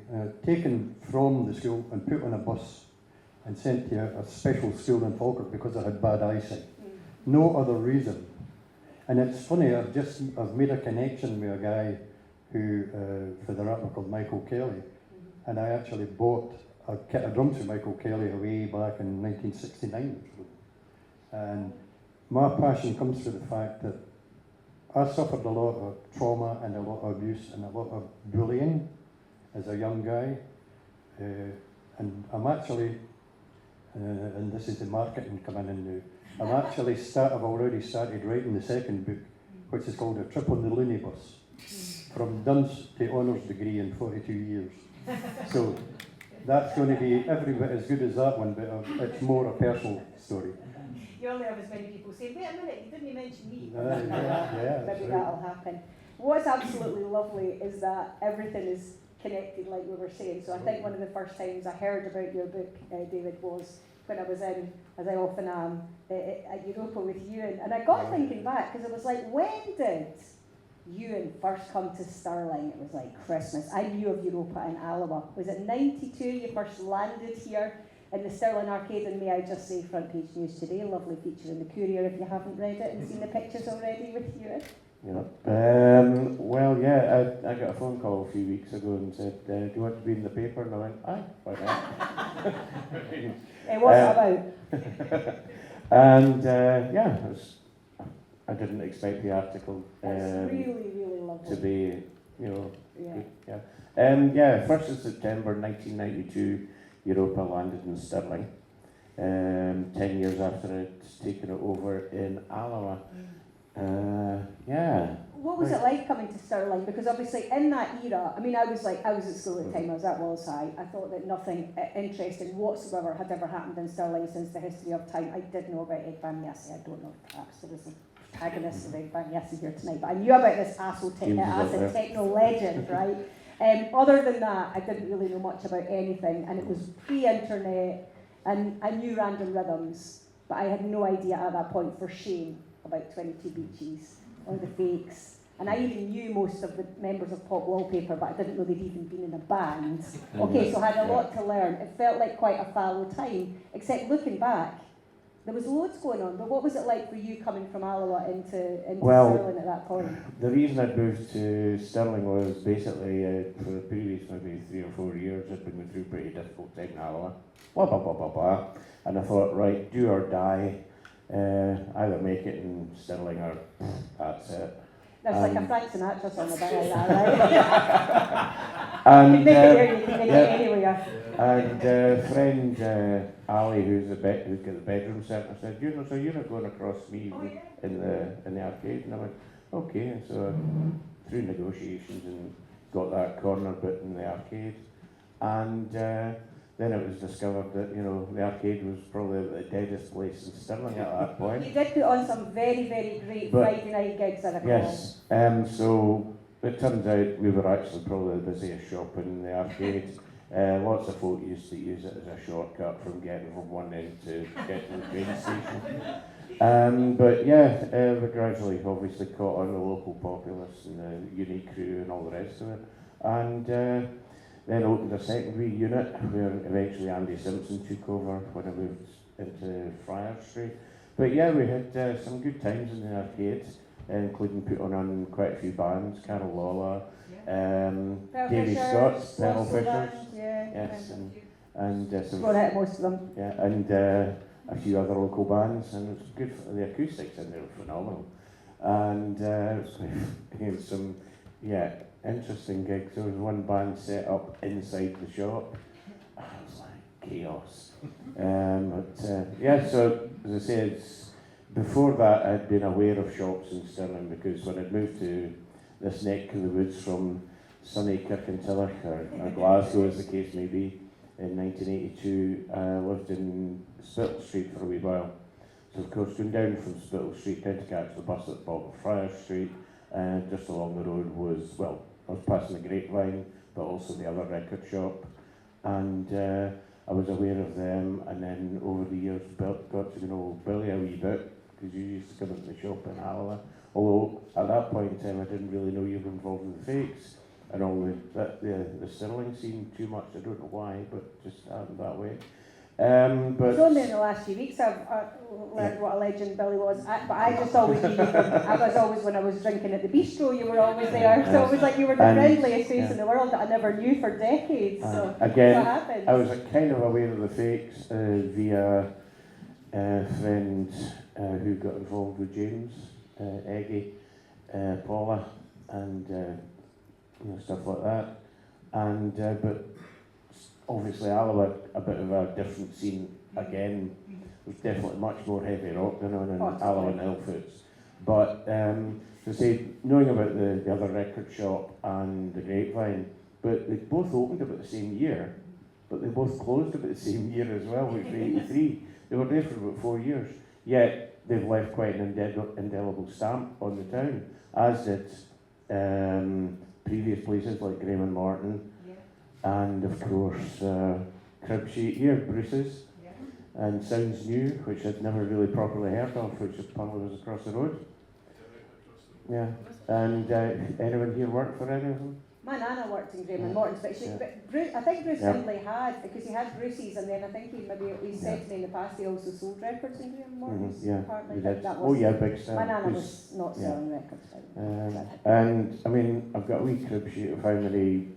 taken from the school and put on a bus and sent to a special school in Falkirk because I had bad eyesight. No other reason. And it's funny, I've made a connection with a guy who, for the Rattler, called Michael Kelly, and I actually bought a kit of drums from Michael Kelly way back in 1969. And my passion comes from the fact that I suffered a lot of trauma and a lot of abuse and a lot of bullying as a young guy. And I'm actually, and this is the marketing coming in now, I've already started writing the second book, which is called A Trip on the Looney Bus, from dunce to honours degree in 42 years. So that's going to be every bit as good as that one, but it's more a personal story. You only have as many people saying, wait a minute, you didn't mention me. Yeah, Maybe that'll happen. What's absolutely lovely is that everything is connected, like we were saying. So I think one of the first times I heard about your book, David, was when I was in, as I often am, at Europa with Ewen. And I got thinking back, because it was like, when did Ewen first come to Stirling? It was like Christmas. I knew of Europa in Alloa. Was it 92 you first landed here in the Stirling Arcade? And may I just say, front page news today, lovely feature in the Courier if you haven't read it and seen the pictures already with Ewen. Well, yeah, I got a phone call a few weeks ago and said, do you want to be in the paper? And I went, aye, why not? What's it about? And yeah, I didn't expect the article It's really, really lovely. to be, you know, Yeah. yeah, 1st of September 1992, Europa landed in Stirling, 10 years after it's taken it over in Alloa. Yeah. What was it like coming to Stirling? Because obviously in that era, I mean, I was at school at the time, I was at Walls High. I thought that nothing interesting whatsoever had ever happened in Stirling since the history of time. I did know about Ed Van Yassi. I don't know if perhaps there was a protagonist of Ed Van Yassi here tonight, but I knew about this acid techno legend, right? Other than that, I didn't really know much about anything, and it was pre-internet, and I knew Random Rhythms, but I had no idea at that point, for shame, about 22 Beaches or the Fakes. And I even knew most of the members of Pop Wallpaper, but I didn't know they'd even been in a band. Okay, so I had a lot to learn. It felt like quite a fallow time, except looking back, there was loads going on. But what was it like for you coming from Alloa into Stirling at that point? The reason I moved to Stirling was basically for the previous maybe 3 or 4 years, I'd been going through a pretty difficult time in Alloa. Blah, blah, blah, blah, blah. And I thought, right, do or die. Either make it in Stirling or that's it. There's like a Frank Sinatra song about that, right? And you can make it there, you can make it anywhere. And friend Ali, who's got the bedroom set, I said, so you're not going across me in the arcade? And I went, okay. And so through negotiations and got that corner bit in the arcade. And then it was discovered that, the arcade was probably the deadest place in Stirling at that point. You did put on some very, very great Friday night gigs, I recall. Yes, so it turns out we were actually probably the busiest shop in the arcade. Lots of folk used to use it as a shortcut from getting from one end to get to the train station. But yeah, we gradually obviously caught on the local populace and the unique crew and all the rest of it. And then opened a secondary unit where eventually Andy Simpson took over when I moved into Friar Street. But yeah, we had some good times in the arcade, including putting on quite a few bands, Carol Lawler, Davy Scott, Pearl Fishers, yes, and some. Gone out most of them. Yeah, and a few other local bands, and it was good. The acoustics in there were phenomenal, and it was some interesting gigs. There was one band set up inside the shop. It was like chaos. So as I said, before that I'd been aware of shops in Stirling because when I'd moved to this neck of the woods from sunny Kirkintilloch or Glasgow as the case may be, in 1982, I lived in Spittle Street for a wee while. So of course going down from Spittle Street down to catch the bus at the bottom of Friar Street, just along the road was, I was passing the Grapevine, but also the other record shop, and I was aware of them, and then over the years got to know Billy a wee bit, because you used to come into the shop in Alloa, although at that point in time I didn't really know you were involved in the fakes, and all the Stirling scene too much. I don't know why, but just happened that way. But it's only in the last few weeks I've learned what a legend Billy was. But I just always knew you I was always, when I was drinking at the bistro, you were always there. So it was like you were the friendliest face in the world that I never knew for decades. So again, what happened? I was kind of aware of the fakes via a friend who got involved with James, Eggy, Paula, and stuff like that. And but obviously Alloa, a bit of a different scene again. Was definitely much more heavy rock than on Alloa and Ilfoots. But to say, knowing about the other record shop and the Grapevine, but they both opened about the same year, but they both closed about the same year as well, which was 83. They were there for about 4 years, yet they've left quite an indelible stamp on the town, as did previous places like Graham and Martin, and of course Cribsheet here, Bruce's, and Sounds New, which I'd never really properly heard of, which apparently was across the road. Yeah, and anyone here worked for any of them? My nana worked in Graham and Morton's, but I think Bruce Findlay had, because he had Bruce's, and then I think he said to me in the past he also sold records in Graham and Morton's. We did. Oh yeah, big stuff. My nana was not selling records. And I mean, I've got a wee crib sheet of how many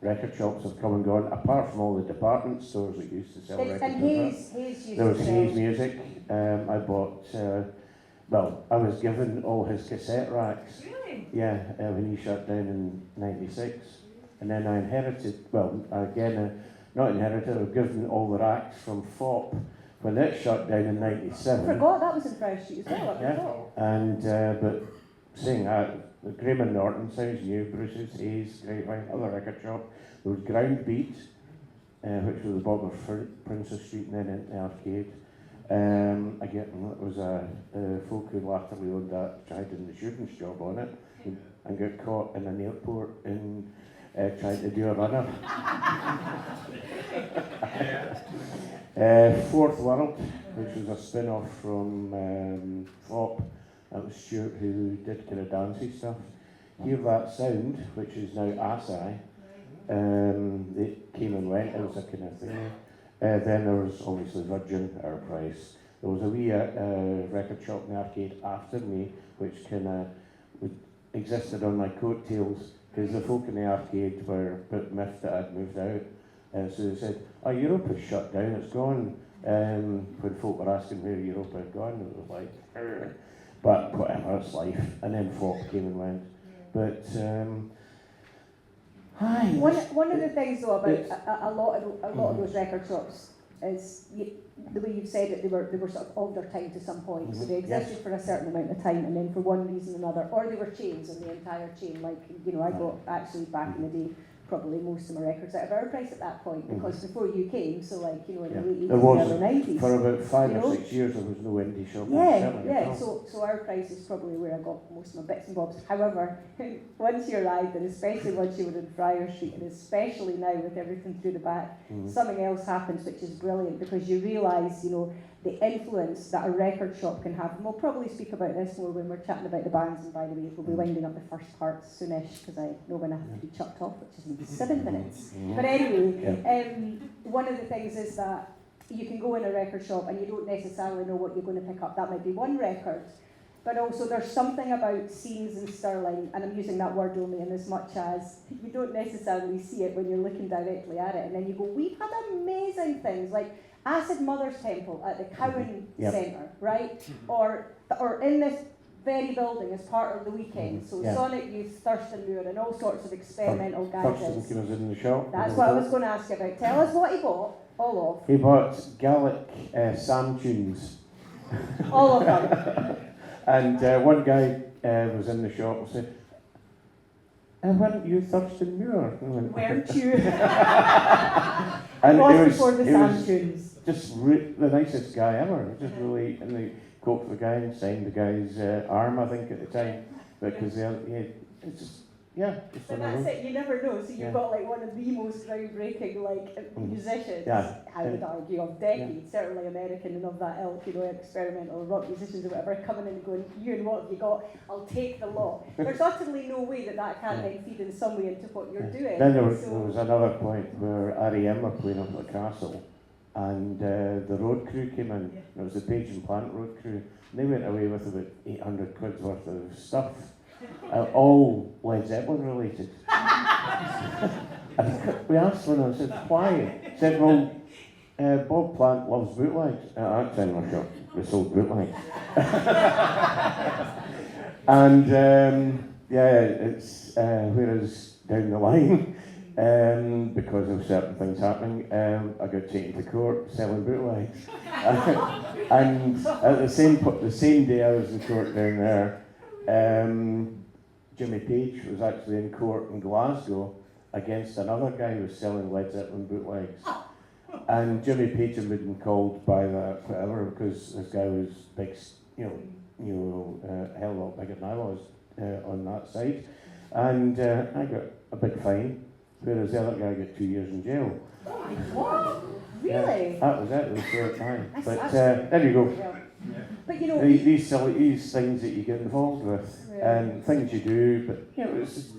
record shops have come and gone, apart from all the department stores that used to sell records. And Hayes used there was to Hayes Music. I bought, I was given all his cassette racks. Really? Yeah, when he shut down in '96. And then I inherited, not inherited, I was given all the racks from FOP when it shut down in '97. I forgot that was in Fresh Street as well. I forgot. And, but saying that, the Graham and Norton, Sounds New, Bruce's, Hayes, Grapevine, other record shop. There was Ground Beat, which was the bottom of Princess Street and then in the arcade. Again, it was a folk who latterly owned that, tried in the shooting job on it, and got caught in an airport in trying to do a runner. Fourth World, which was a spin-off from FOP. That was Stuart who did kind of dancey stuff. Hear That Sound, which is now ASI, they came and went, it was a kind of thing. Then there was obviously Virgin, Our Price. There was a wee record shop in the arcade after me, which kind of existed on my coattails, because the folk in the arcade were a bit miffed that I'd moved out. So they said, oh, Europa's shut down, it's gone. When folk were asking where Europa had gone, it was like, Arr. But whatever, it's life. And then FOP came and went. But, One of the things though about a lot of those record shops is the way you've said it, they were sort of of their time to some point. So they existed for a certain amount of time, and then for one reason or another, or they were chains on the entire chain. Like, I got actually back in the day probably most of my records out of Our Price at that point, because before you came, so like, in the late 80s and early 90s. For about 5 or 6 years there was no indie shop. So Our Price is probably where I got most of my bits and bobs. However, once you arrived, and especially once you were in Friar Street, and especially now with everything through the back, something else happens which is brilliant, because you realise, the influence that a record shop can have. And we'll probably speak about this more when we're chatting about the bands, and by the way, we'll be winding up the first part soonish, because I know when I have to be chucked off, which is in 7 minutes. But anyway, one of the things is that you can go in a record shop and you don't necessarily know what you're going to pick up. That might be one record, but also there's something about scenes in Stirling, and I'm using that word only in as much as you don't necessarily see it when you're looking directly at it, and then you go, we've had amazing things, like Acid Mother's Temple at the Cowan Centre, right? Or in this very building as part of the weekend. So Sonic Youth, Thurston Moor, and all sorts of experimental gadgets. Thurston was in the shop. That's what I was going to ask you about. Tell us what he bought. All of. He bought Gallic Sam tunes. All of them. And one guy was in the shop and said, weren't you Thurston Moor? Weren't you? And it was before the Sam tunes. Just the nicest guy ever. Just really, and they coped the guy and signed the guy's arm, I think, at the time, because it's just Yeah, just But on the that's road. it, you never know. So you've Yeah. got like one of the most groundbreaking musicians, Yeah. I would argue, of decades, certainly American and of that ilk, experimental rock musicians or whatever, coming in and going, Ewan, what have you got? I'll take the lot. There's utterly no way that can't then feed in some way into what you're doing. Then there was another point where R.E.M. were playing up at the castle, and the road crew came in. It was the Page and Plant road crew. And they went away with about 800 quid worth of stuff, all Led Zeppelin related. And we asked them, I said, why? He said, well, Bob Plant loves bootlegs. At that time, we're sure we sold bootlegs. And it's whereas down the line, because of certain things happening, I got taken to court selling bootlegs. And at the same day I was in court down there, Jimmy Page was actually in court in Glasgow against another guy who was selling Led Zeppelin bootlegs. And Jimmy Page had been called by that whatever because this guy was big, a hell of a lot bigger than I was on that side. And I got a big fine, whereas the other guy got 2 years in jail. What? Really? Yeah, that was it. It was short time. That's But there you go. Yeah. But These things that you get involved with, Yeah. and things you do. But it's just,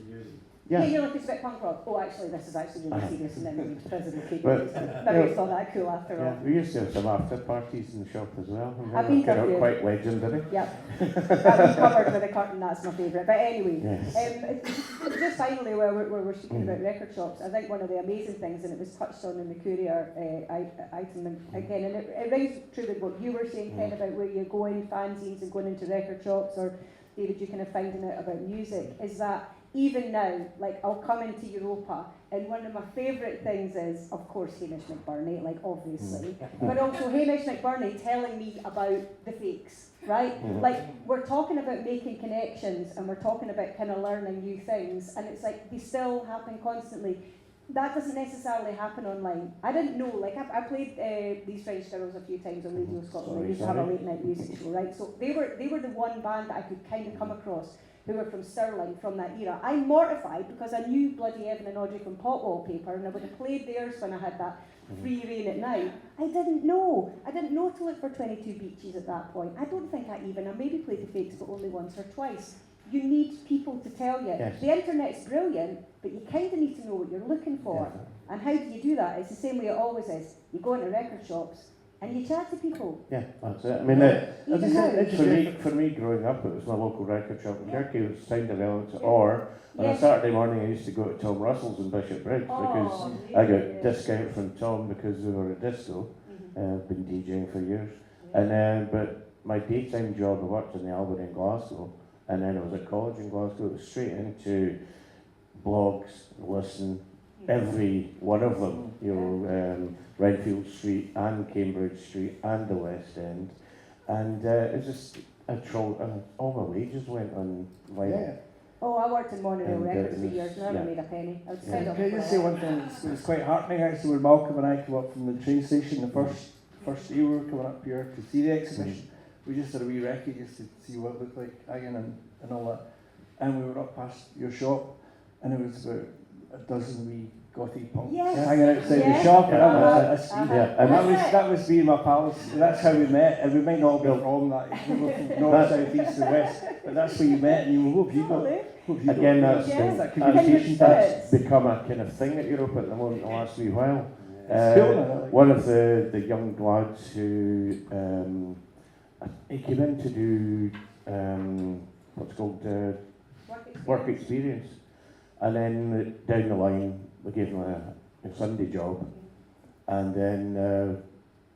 Yeah, you're like, it's a bit punk rock. Oh, actually, this is actually really serious, and then we President Kate. Maybe it's not that cool after all. we used to have some after parties in the shop as well. And I've they been were kind to a of few. quite legendary. Yep. I've been covered with a curtain, that's my favourite. But anyway, Yes. just finally, where we're speaking about record shops, I think one of the amazing things, and it was touched on in the courier item again, and it rings true with what you were saying, Ken, about where you're going, fanzines and going into record shops, or David, you kind of finding out about music, is that even now, like I'll come into Europa, and one of my favourite things is, of course, Hamish McBurney, like obviously, but also Hamish McBurney telling me about the fakes, right? Like we're talking about making connections, and we're talking about kind of learning new things, and it's like they still happen constantly. That doesn't necessarily happen online. I didn't know, like I played These French Girls a few times on Radio Scotland. They used to have a late night music show, right? So they were the one band that I could kind of come across who were from Stirling from that era. I'm mortified because I knew bloody Evan and Audrey from Pop Wallpaper, and I would have played theirs when I had that free reign at night. I didn't know to look for 22 Beaches at that point. I don't think I maybe played the fakes, but only once or twice. You need people to tell you. Yes. The internet's brilliant, but you kind of need to know what you're looking for. Yeah. And how do you do that? It's the same way it always is. You go into record shops and you chat to people. Yeah, that's it. I mean, Even now. for me growing up, it was my local record shop in Kirky, it was Sound Development, or on a Saturday morning I used to go to Tom Russell's in Bishop Bridge because I got discount from Tom because we were a disco. I've been DJing for years. And but my daytime job, I worked in the Albany in Glasgow, and then I was at college in Glasgow. It was straight into blogs, listen, every one of them, Renfield Street and Cambridge Street and the West End, and it was just all my wages went on vinyl. Yeah. Oh, I worked in Monorail And, Records for years, never yeah. made a penny. I would Yeah. send off Can I for just a say while. one thing? It was quite heartening actually when Malcolm and I came up from the train station the first year we were coming up here to see the exhibition. We just had a wee recce just to see what it looked like again and all that. And we were up past your shop, and there was about a dozen wee gothy punks hanging outside the shop, and that was a scene. And that was me and my pals. That's how we met, and we might not be from that. We were from north, south, east, and west, but that's where you met, and you were, what have you got? Again, That that's become a kind of thing at Europa at the moment, the last wee while. One of the young lads who he came in to do what's called work experience, and then down the line we gave him a Sunday job, and then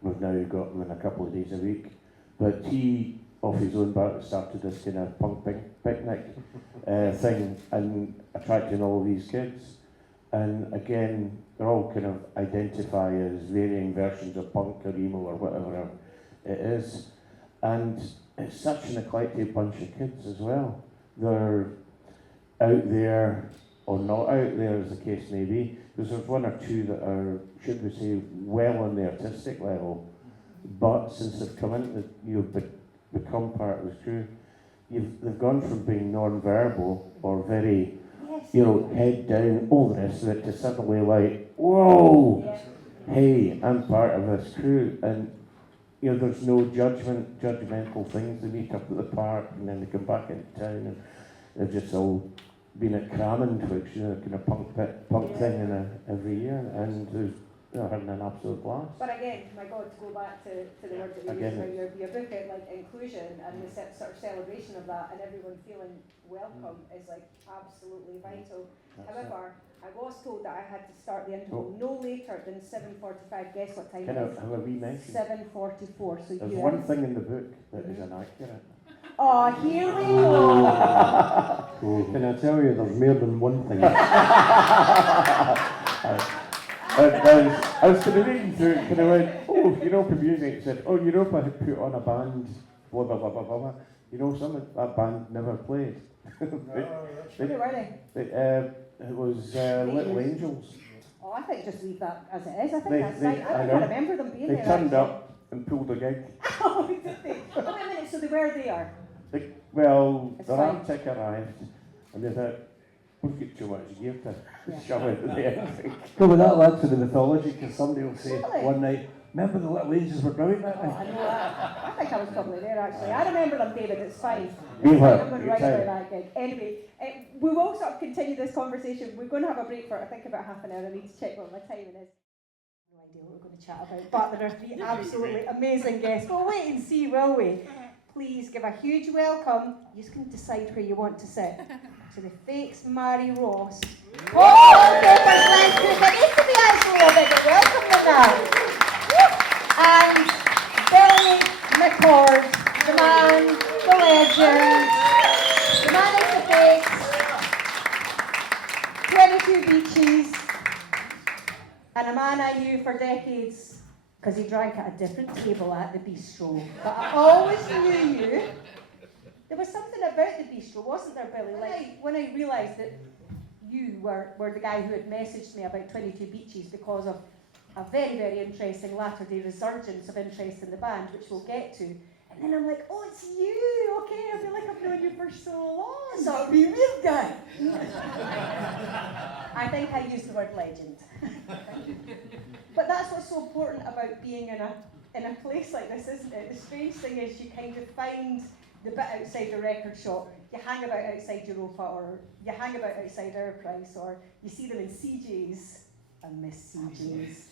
we've now got him in a couple of days a week. But he, off his own bat, started this kind of punk picnic thing, and attracting all these kids. And again, they're all kind of identify as varying versions of punk or emo or whatever it is. And it's such an eclectic bunch of kids as well. They're out there or not out there, as the case may be, because there's one or two that are, should we say, well on the artistic level, but since they've come into, you've become part of the crew, they've gone from being non-verbal or very yes. you know, head down, all the rest of it, to suddenly like, whoa, Yeah. hey, I'm part of this crew, and you know, there's no judgmental things. They meet up at the park, and then they come back into town, and they've just all been at Crammond, which is a kind of punk thing every year, and they're having an absolute blast. But again, my God, to go back to the word that we Again, used about your book, like inclusion and the sort of celebration of that, and everyone feeling welcome is like absolutely vital. However, I was told that I had to start the interval no later than 7:45. Guess what time Can it is? I have a wee mention? 7:44. So There's you. one thing in the book that is inaccurate. Oh, here we go. Can I tell you, there's more than one thing. I was kind of reading through it, kind of went, oh, Europa Music, it said, oh, Europa had put on a band, blah, blah, blah, blah, blah, blah. You know, that band never played. Who were they? It was Little Angels. Oh, I think just leave that as it is. I think They- that's they- right. I I don't know. remember them being They there. turned actually. up and pulled a gig. Oh, did they? Oh, wait a minute. So they were there. Well, It's their fine. Arctic arrived, and they thought, we've got too much gear to Yeah. shove into the end. No, but that led to the mythology, because somebody will say Really? one night, remember the Little Angels were brilliant that Oh, night? I know that. I think I was probably there actually. I remember them, David. It's fine. We were. I'm going to write about that gig. Anyway, we will sort of continue this conversation. We're going to have a break for I think about half an hour. I need to check what my timing is. No idea what we're going to chat about, but there are three absolutely amazing guests. We'll wait and see, will we? Please give a huge welcome. You just can decide where you want to sit. To the fakes, Mairi Ross. Oh, Paper's nice group. It needs to be actually a bigger welcome than that. And Billy McChord, the man, the legend, the man of the fakes, 22 beaches, and a man I knew for decades because he drank at a different table at the bistro. But I always knew you. There was something about the bistro, wasn't there, Billy? Like when I realised that you were the guy who had messaged me about 22 Beaches because of a very, very interesting latter-day resurgence of interest in the band, which we'll get to. And then I'm like, oh, it's you, okay, I feel like I've known you for so long. So be weird guy. I think I used the word legend. But that's what's so important about being in a place like this, isn't it? The strange thing is you kind of find the bit outside the record shop, you hang about outside Europa, or you hang about outside Our Price, or you see them in CJ's, I miss CJ's,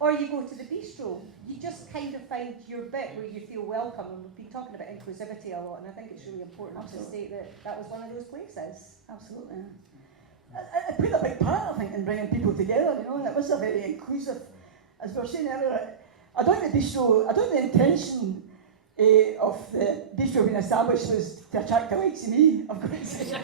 or you go to the bistro. You just kind of find your bit where you feel welcome, and we've been talking about inclusivity a lot, and I think it's really important to state that that was one of those places. Absolutely. It played a big part, I think, in bringing people together, you know, and it was a very inclusive, as we were saying earlier. I don't think the intention of the bistro being established was to attract the likes of me, I've got to say.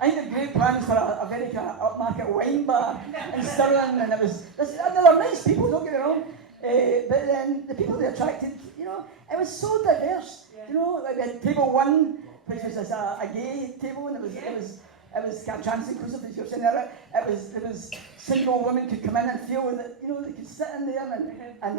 I think the great plans for a very kind of upmarket wine bar in Stirling, and they were nice people, don't get me wrong, but then the people they attracted, you know, it was so diverse. Yeah. You know, like we had table 1, which was a gay table, and it was kind of trans inclusive, as you're saying there. It was single women could come in and feel that, you know, they could sit in there and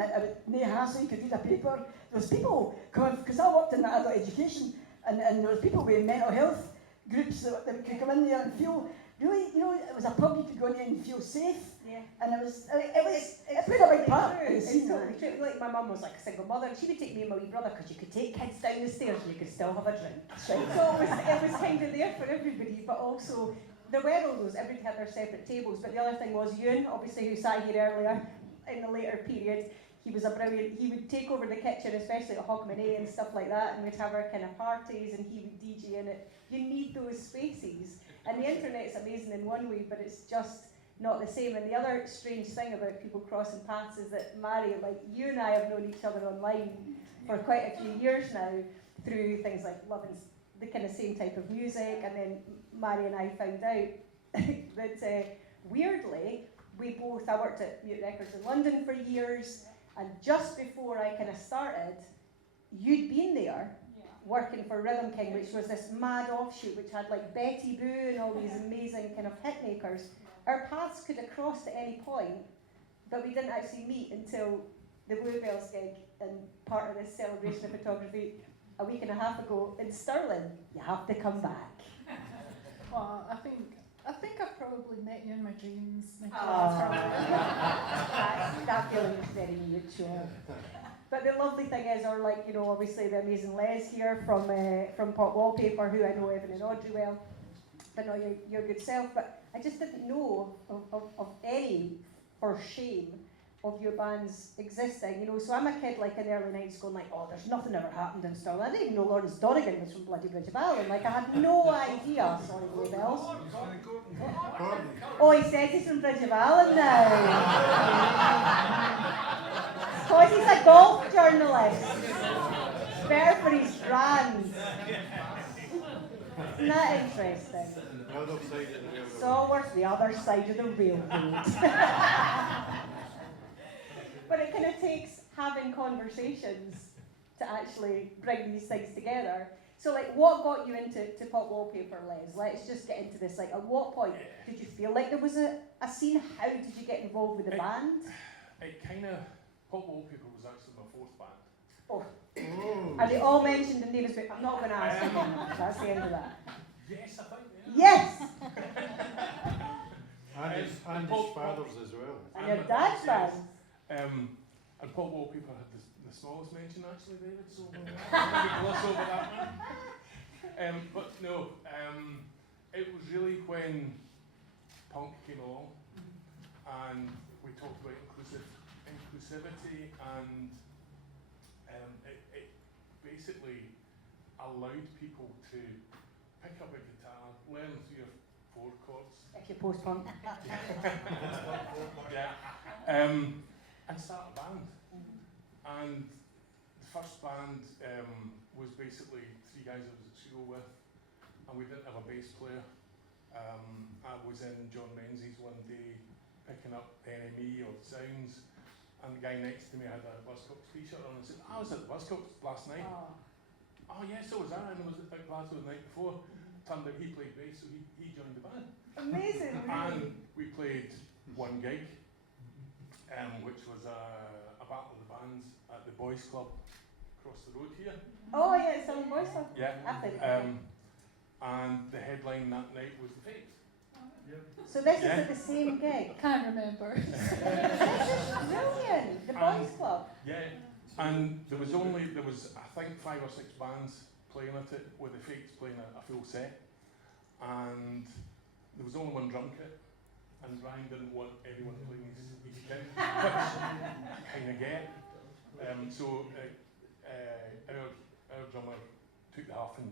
no hassle, you could read a paper. There was people coming, because I worked in adult education, and there was people with mental health groups that could come in there and feel really, you know, it was a pub you could go in and feel safe. Yeah. And it played a big part in the scene. Totally true. Like my mum was like a single mother, and she would take me and my wee brother because you could take kids down the stairs and you could still have a drink. So it was kind of there for everybody, but also there were all those, everybody had their separate tables, but the other thing was Ewen, obviously, who sat here earlier in the later period, he was a brilliant, he would take over the kitchen, especially at Hogmanay and stuff like that, and we'd have our kind of parties and he would DJ in it. You need those spaces, and the internet's amazing in one way, but it's just not the same. And the other strange thing about people crossing paths is that Mairi, like you and I have known each other online for quite a few years now through things like loving the kind of same type of music, and then Mairi and I found out that weirdly, I worked at Mute Records in London for years, and just before I kind of started, you'd been there working for Rhythm King, which was this mad offshoot which had like Betty Boo and all these amazing kind of hit makers. Our paths could have crossed at any point, but we didn't actually meet until the Bluebells gig and part of this celebration of photography a week and a half ago in Stirling. You have to come back. Well, I think I've probably met you in my dreams, Nicola. That feeling is very mutual. But the lovely thing is, or like, you know, obviously the amazing Les here from Pop Wallpaper, who I know Evan and Audrey well, but not your good self. But I just didn't know of any, for shame, of your bands existing. You know, so I'm a kid like in the early 90s going like, oh, there's nothing ever happened in Stirling. I didn't even know Lawrence Donegan was from bloody Bridge of Allen. Like, I had no idea. Sorry, Blue Bells. Oh, he says he's from Bridge of Allen now. Because he's a golf journalist. Better for his brand. Isn't that interesting? So where's the other side of the railroad? But it kind of takes having conversations to actually bring these things together. So, like, what got you into Pop Wallpaper, Les? Let's just get into this. Like, at what point did you feel like there was a scene? How did you get involved with the band? Pop Wallpaper was actually my fourth band. Oh. Are they all mentioned in David's book? I'm not going to ask again. That's the end of that. Yes, I think. Yes! And his father's as well. And your dad's band? And Pop Wallpaper had the smallest mention actually, David, so maybe gloss over that one. But no, it was really when punk came along and we talked about inclusivity and it basically allowed people to pick up a guitar, learn 3 or 4 chords. If you're post-punk. Yeah. And start a band. And the first band was basically 3 guys I was at school with, and we didn't have a bass player. I was in John Menzies one day picking up NME or zines, and the guy next to me had a Buzzcocks t-shirt on and said, I was at the Buzzcocks last night. Oh yeah, so was I, and I was at Big Glasgow the night before. Turned out he played bass, so he joined the band. Amazing. And we played one gig, which was a battle of the bands at the Boys Club across the road here. Oh yeah, it's still in Boys Club. Yeah. I think. And the headline that night was the Fakes. So this is at the same gig. Can't remember. This is brilliant. The Boys Club. Yeah. And there was I think 5 or 6 bands playing at it, with the Fakes playing a full set. And there was only one drum kit, and Ryan didn't want anyone playing his kit, which I kind of get. So our drummer took the half and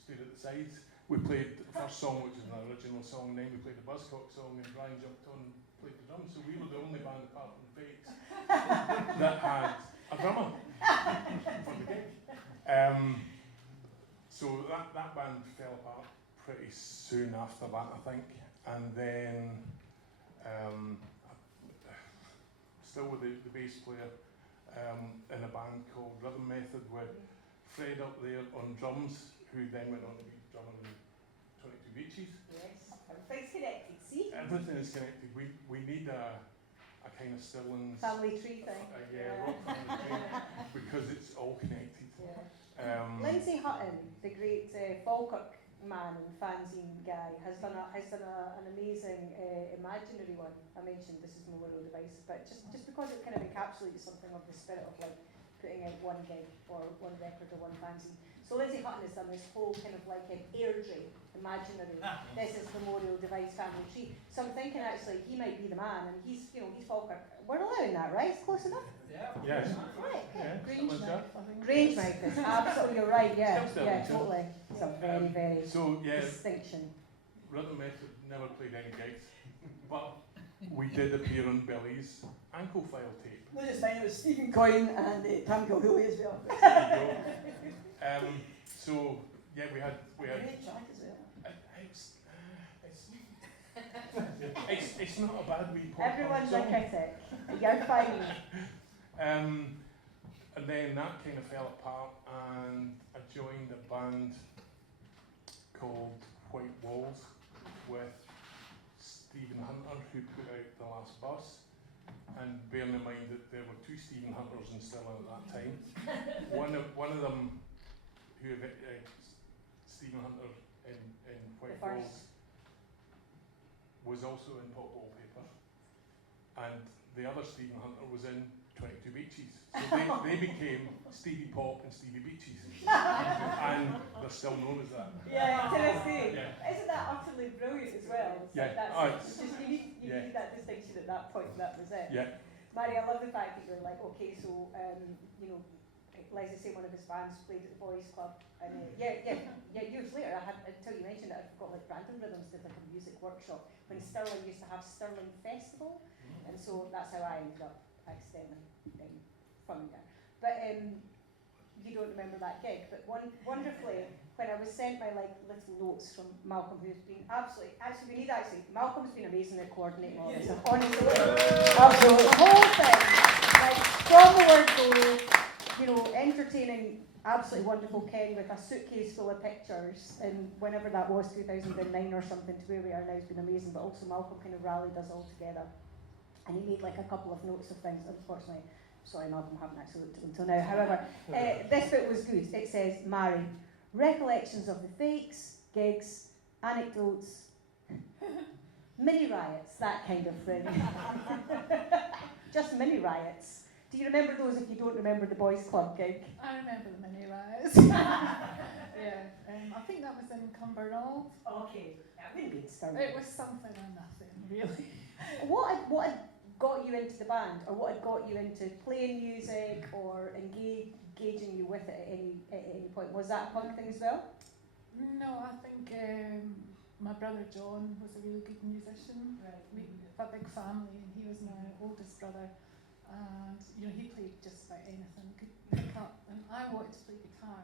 stood at the sides. We played the first song, which is an original song, and then we played the Buzzcocks song, and Ryan jumped on and played the drums. So we were the only band apart from the Fakes that had a drummer for the gig. So that band fell apart pretty soon after that, I think. And then, still with the bass player in a band called Rhythm Method with Fred up there on drums, who then went on to be drummer in 22 Beaches. Yes, everything's connected, see? Everything is connected. We need a kind of Stirling's Family tree thing. rock family tree, because it's all connected. Yeah. Lindsay Hutton, the great Falkirk man and fanzine guy, has done an amazing imaginary one. I mentioned this is Memorial Device, but just because it kind of encapsulates something of the spirit of like putting out one gig or one record or one fanzine. So Lindsay Hutton has done this whole kind of like an airdrie, imaginary. This is Memorial Device family tree. So I'm thinking actually he might be the man, and he's Falkirk. We're allowing that, right? It's close enough. Yes. Right. Yeah. Grangemouth. Grangemouth is absolutely you're right. Yeah. Still Yeah. Stirling, Totally. It's a very very So yeah, distinction. Rhythm Method never played any gigs, but we did appear on Billy's ankle file tape. No, just fine. It was Stephen Coyne and Tam Kilhooly as well. There you go. So yeah, we had. Great track as well. It's not a bad wee pop Everyone's a song. critic. You're fine. And then that kind of fell apart, and I joined a band called White Walls with Stephen Hunter, who put out The Last Bus. And bearing in mind that there were 2 Stephen Hunters in Stirling at that time. One of them, Stephen Hunter in White The first. Walls, was also in Pop Wallpaper, and the other Stephen Hunter was in 22 Beaches. So they became Stevie Pop and Stevie Beaches, and they're still known as that. Yeah, to this day. Yeah. Isn't that utterly brilliant as well? It's Yeah. like that's Oh, it's just you need that distinction at that point. That was it. Yeah. Mairi, I love the fact that you're like, okay, so you know, Leslie say one of his bands played at the Boys Club, and years later, until you mentioned it, I forgot like Brandon Rhythms did like a music workshop when Stirling used to have Stirling Festival, and so that's how I ended up accidentally from there. But you don't remember that gig, but wonderfully, when I was sent my like little notes from Malcolm, who's been Malcolm's been amazing at coordinating all this. Honestly, Absolutely. the whole thing, like from the word go, you know, entertaining, absolutely wonderful Ken with a suitcase full of pictures, and whenever that was, 2009 or something, to where we are now has been amazing. But also Malcolm kind of rallied us all together, and he made like a couple of notes of things. Unfortunately, sorry Malcolm, haven't actually looked at them until now. However, this bit was good. It says, Mairi, recollections of the fakes, gigs, anecdotes, mini riots, that kind of thing. Just mini riots. Do you remember those if you don't remember the Boys Club gig? I remember the mini riots. Yeah, I think that was in Compered. Okay, that would be Stirling. It was something or nothing, really. What had got you into the band, or what had got you into playing music or engaging you with it at any point? Was that a punk thing as well? No, I think my brother John was a really good musician. Right. We have a big family, and he was my oldest brother. And you know, he played just about anything, could pick up, and I wanted to play guitar.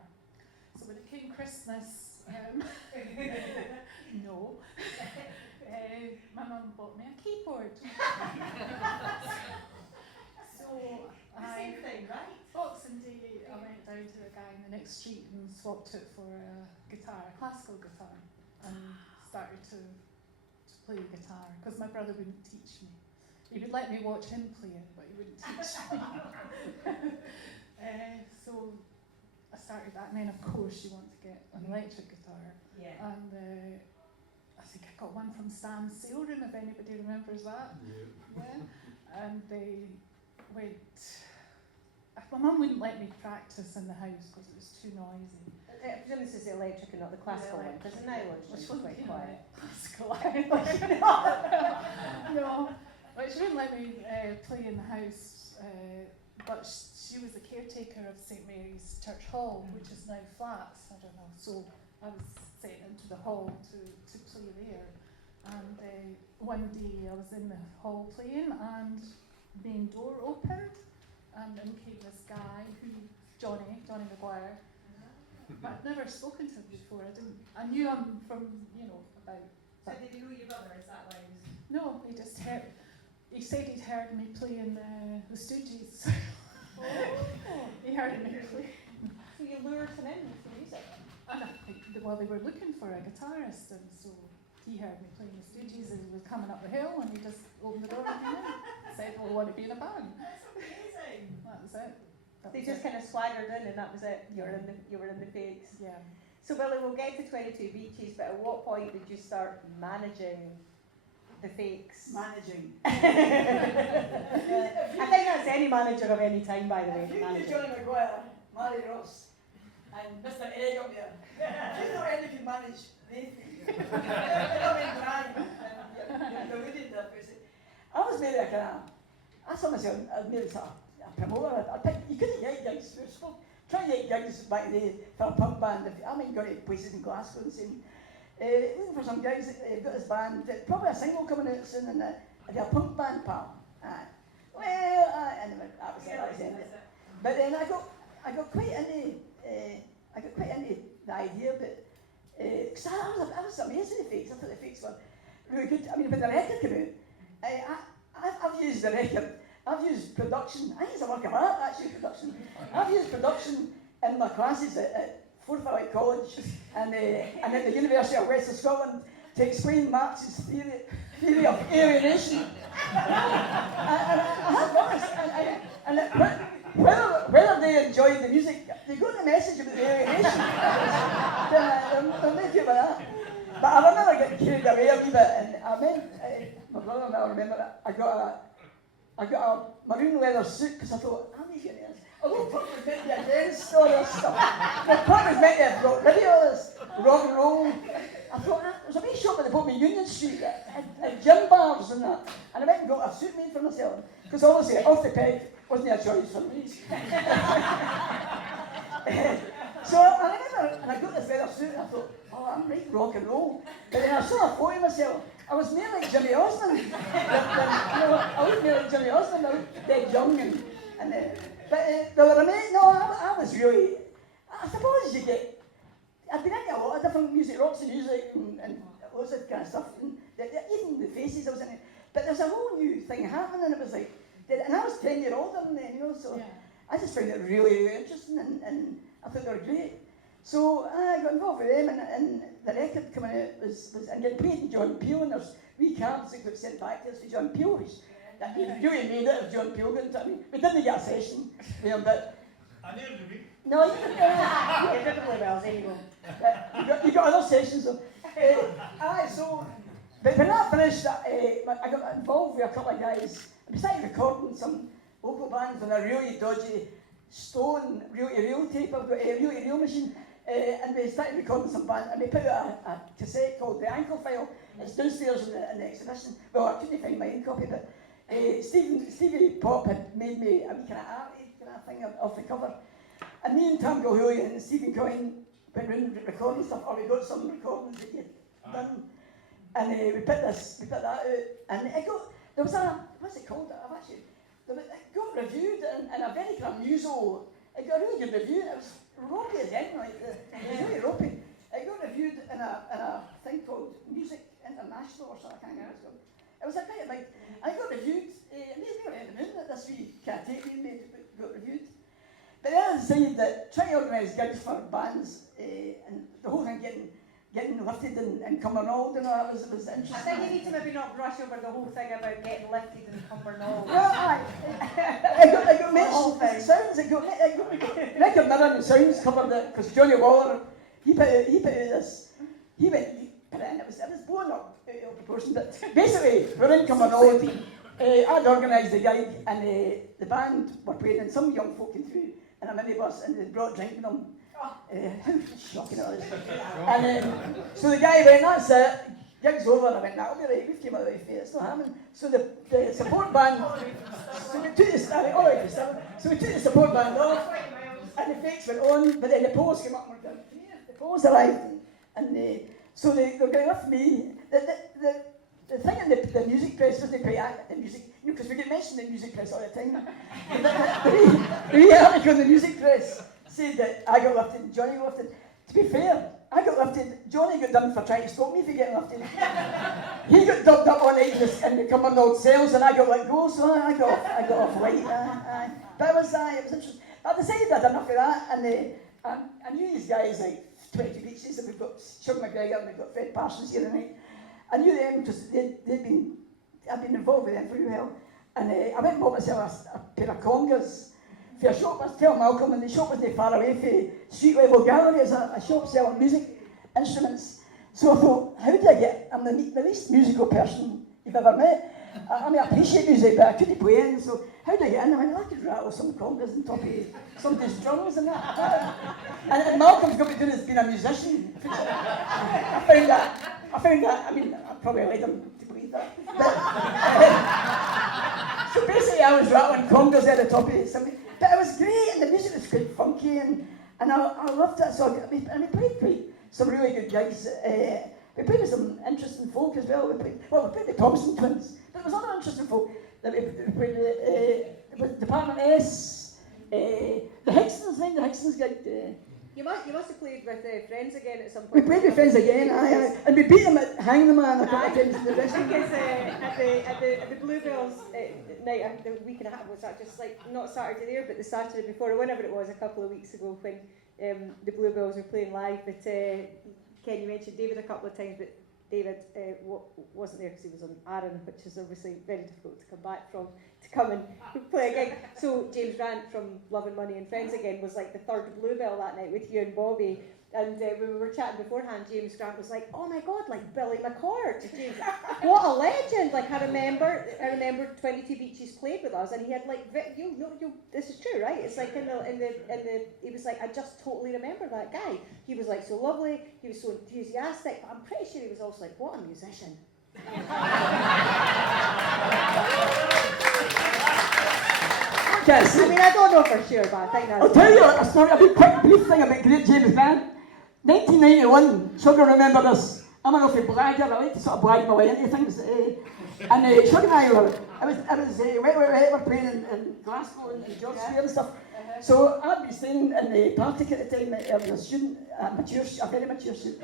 So when it came Christmas, no, my mum bought me a keyboard. So Same thing, right? Boxing Day, I went down to a guy in the next street and swapped it for a guitar, a classical guitar, and started to play the guitar, because my brother wouldn't teach me. He would let me watch him play it, but he wouldn't teach me. So I started that, and then of course you want to get an electric guitar. Yeah. And I think I got one from Stan's sale room, if anybody remembers that. Yeah. And they went. My mum wouldn't let me practice in the house because it was too noisy. I presume this is the electric and not the classical one, because the nylon Which is wasn't quite you quiet. classical. No, but she wouldn't let me play in the house. But she was the caretaker of St Mary's Church Hall, which is now flats. I don't know. So I was sent into the hall to play there. And one day I was in the hall playing, and the main door opened, and in came this guy Johnny Maguire. But I'd never spoken to him before. I knew him from, about. So did you know your brother? Is that why he was? No, he said he'd heard me playing the Stooges. Oh. He heard me play. So you lured him in with the music? And I think, well, they were looking for a guitarist, and so he heard me playing the Stooges, and he was coming up the hill, and he just opened the door and came in. Said, well, I want to be in a band. That's amazing. That was it. They just kind of swaggered in, and that was it. You were in the fakes. Yeah. So Billy, we'll get to 22 Beaches, but at what point did you start managing the fakes? Managing. I think that's any manager of any time, by the way. If you managing. knew Johnny Maguire, Mairi Ross, and Mr. Egg up there, do you know any of you manage anything? I was maybe I saw myself as maybe a promoter. You couldn't get gigs. Trying to get gigs back in the day for a punk band. Going to places in Glasgow and saying, looking for some gigs. Got this band, probably a single coming out soon, and they're a punk band, pal. And that was it. But then I got quite into the idea, but because I was amazed at the fakes. I thought the fakes were really good. I mean, when the record came out, I've used the record. I've used production. I think it's a work of art, actually, production. I've used production in my classes at Forsyth College and at the University of Western Scotland to explain Marx's theory of alienation. And I have honest, and whether they enjoyed the music, they got the message about the alienation. They're no good with that. But I remember getting carried away a wee bit, and I meant brother and I remember it. I got a maroon leather suit because I thought, I'm even here. Although Pop was meant to be against all this stuff. But Pop was meant to have got rid of all this rock and roll. I thought, there's a wee shop at the bottom of Union Street at gym bars and that. And I went and got a suit made for myself. Because obviously, off the peg wasn't a choice for me. So I remember, and I got this leather suit and I thought, oh, I'm right rock and roll. But then I saw a photo of myself. I was more like Jimmy Osmond. I looked more like Jimmy Osmond. I looked dead young but they were amazing. No, I was really, I suppose you get, I've been into a lot of different music, Roxy music and loads of kind of stuff. And even the Faces I was in it. But there's a whole new thing happening and it was like, and I was 10 years older than then, so I just found it really, really interesting and I thought they were great. So I got involved with them and the record coming out was and getting paid in John Peel and there's wee cards that got sent back to us for John Peel, which that really made it if John Peel got into it. I mean, we didn't get a session with him, but... I never did. No, you didn't. You didn't play well, there you go. You got other sessions though. But when that finished, I got involved with a couple of guys. We started recording some local bands on a really dodgy stone reel-to-reel tape. I've got a reel-to-reel machine. And we started recording some bands, and we put out a cassette called The Ankle File. It's downstairs in the exhibition. Well, I couldn't find my own copy, but Stevie Pop had made me a wee kind of arty kind of thing off the cover. And me and Tam Gilhooly and Stephen Coyne went round recording stuff, or we got some recordings that you'd done. And we put that out, and it got, there was a, what's it called? It got reviewed in a very kind of musical, it got a really good review. It was ropey as anything, it was really ropey. It got reviewed in a thing called Music International or something, I can't remember what it's called. It was a quite a big, and it got reviewed, and we were in the moon that this wee kind of tape we made got reviewed. But then I decided that trying to organise gigs for bands, and the whole thing getting lifted in Cumbernauld, you know, it was interesting. I think you need to maybe not brush over the whole thing about getting lifted in Cumbernauld. Well, I got mentioned sounds, I got Record Mirror and Sounds covered it, because Johnny Waller, he put out this, he put it in, it was blown up out of proportion, but basically, we're in Cumbernauld, I'd organised the gig, and the band were playing, and some young folk came through in a minibus, and they brought drink with them. How shocking it was. And so the guy went, that's it, gig's over, and I went, that'll be right, we've came out of the way, it's not happening. So the support band, so we took the support band off, and the fakes went on, but then the poles came up and were done. The poles arrived, and so they were going to lift me. The thing in the music press wasn't quite accurate, the music, because we get mentioned in the music press all the time. The wee article in the music press said that I got lifted and Johnny got lifted. To be fair, I got lifted, Johnny got done for trying to stop me from getting lifted. He got dubbed up on it in the Cumbernauld cells and I got let go, so I got off light. But it was interesting. I decided I'd enough of that, and I knew these guys like 20 Beaches, and we've got Sean McGregor and we've got Fred Parsons here tonight. I knew them because I'd been involved with them for a while. And I went and bought myself a pair of congas. For a shop, I was telling Malcolm, and the shop wasn't far away from street level gallery as a shop selling music instruments. So I thought, how do I get, I'm the least musical person you've ever met. I mean, I appreciate music, but I couldn't play it, so how do I get in? I went, I could rattle some congas on top of somebody's drums and that. And Malcolm's got me doing is being a musician. I found that, I mean, I probably led him to believe that. But, so basically I was rattling congas at the top of something. But it was great, and the music was quite funky, and I loved it. So we played some really good gigs. We played with some interesting folk as well. We played with the Thompson Twins, but there was other interesting folk that we played with Department S, the Hicksons gig. You must have played with Friends Again at some point. We played with Friends Again, aye. And we beat them at Hang the Man a couple of times in the rest. Because at the Bluebells night, the week and a half, was that just like, not Saturday there, but the Saturday before, or whenever it was, a couple of weeks ago, when the Bluebells were playing live. But Ken, you mentioned David a couple of times, but David wasn't there because he was on Arran, which is obviously very difficult to come back from, to come and play a gig. So James Grant from Love and Money and Friends Again was like the third Bluebell that night with you and Bobby. And when we were chatting beforehand, James Grant was like, "Oh my God, like Billy McChord." James, what a legend! Like I remember 22 Beaches played with us, and he had like, this is true, right? It's like in the, he was like, I just totally remember that guy. He was like so lovely, he was so enthusiastic, but I'm pretty sure he was also like, what a musician. Yes. I mean, I don't know for sure, but I think that's. I'll tell you a story, a bit quick, brief thing about great James Grant. 1991, Sugar remember this. I'm an awful blagger, I like to sort of blag my way into things. And Sugar and I were, I was Wet, we're playing in Glasgow and George Square and stuff. So I'd been staying in the Partick at the time, I was a student, a very mature student.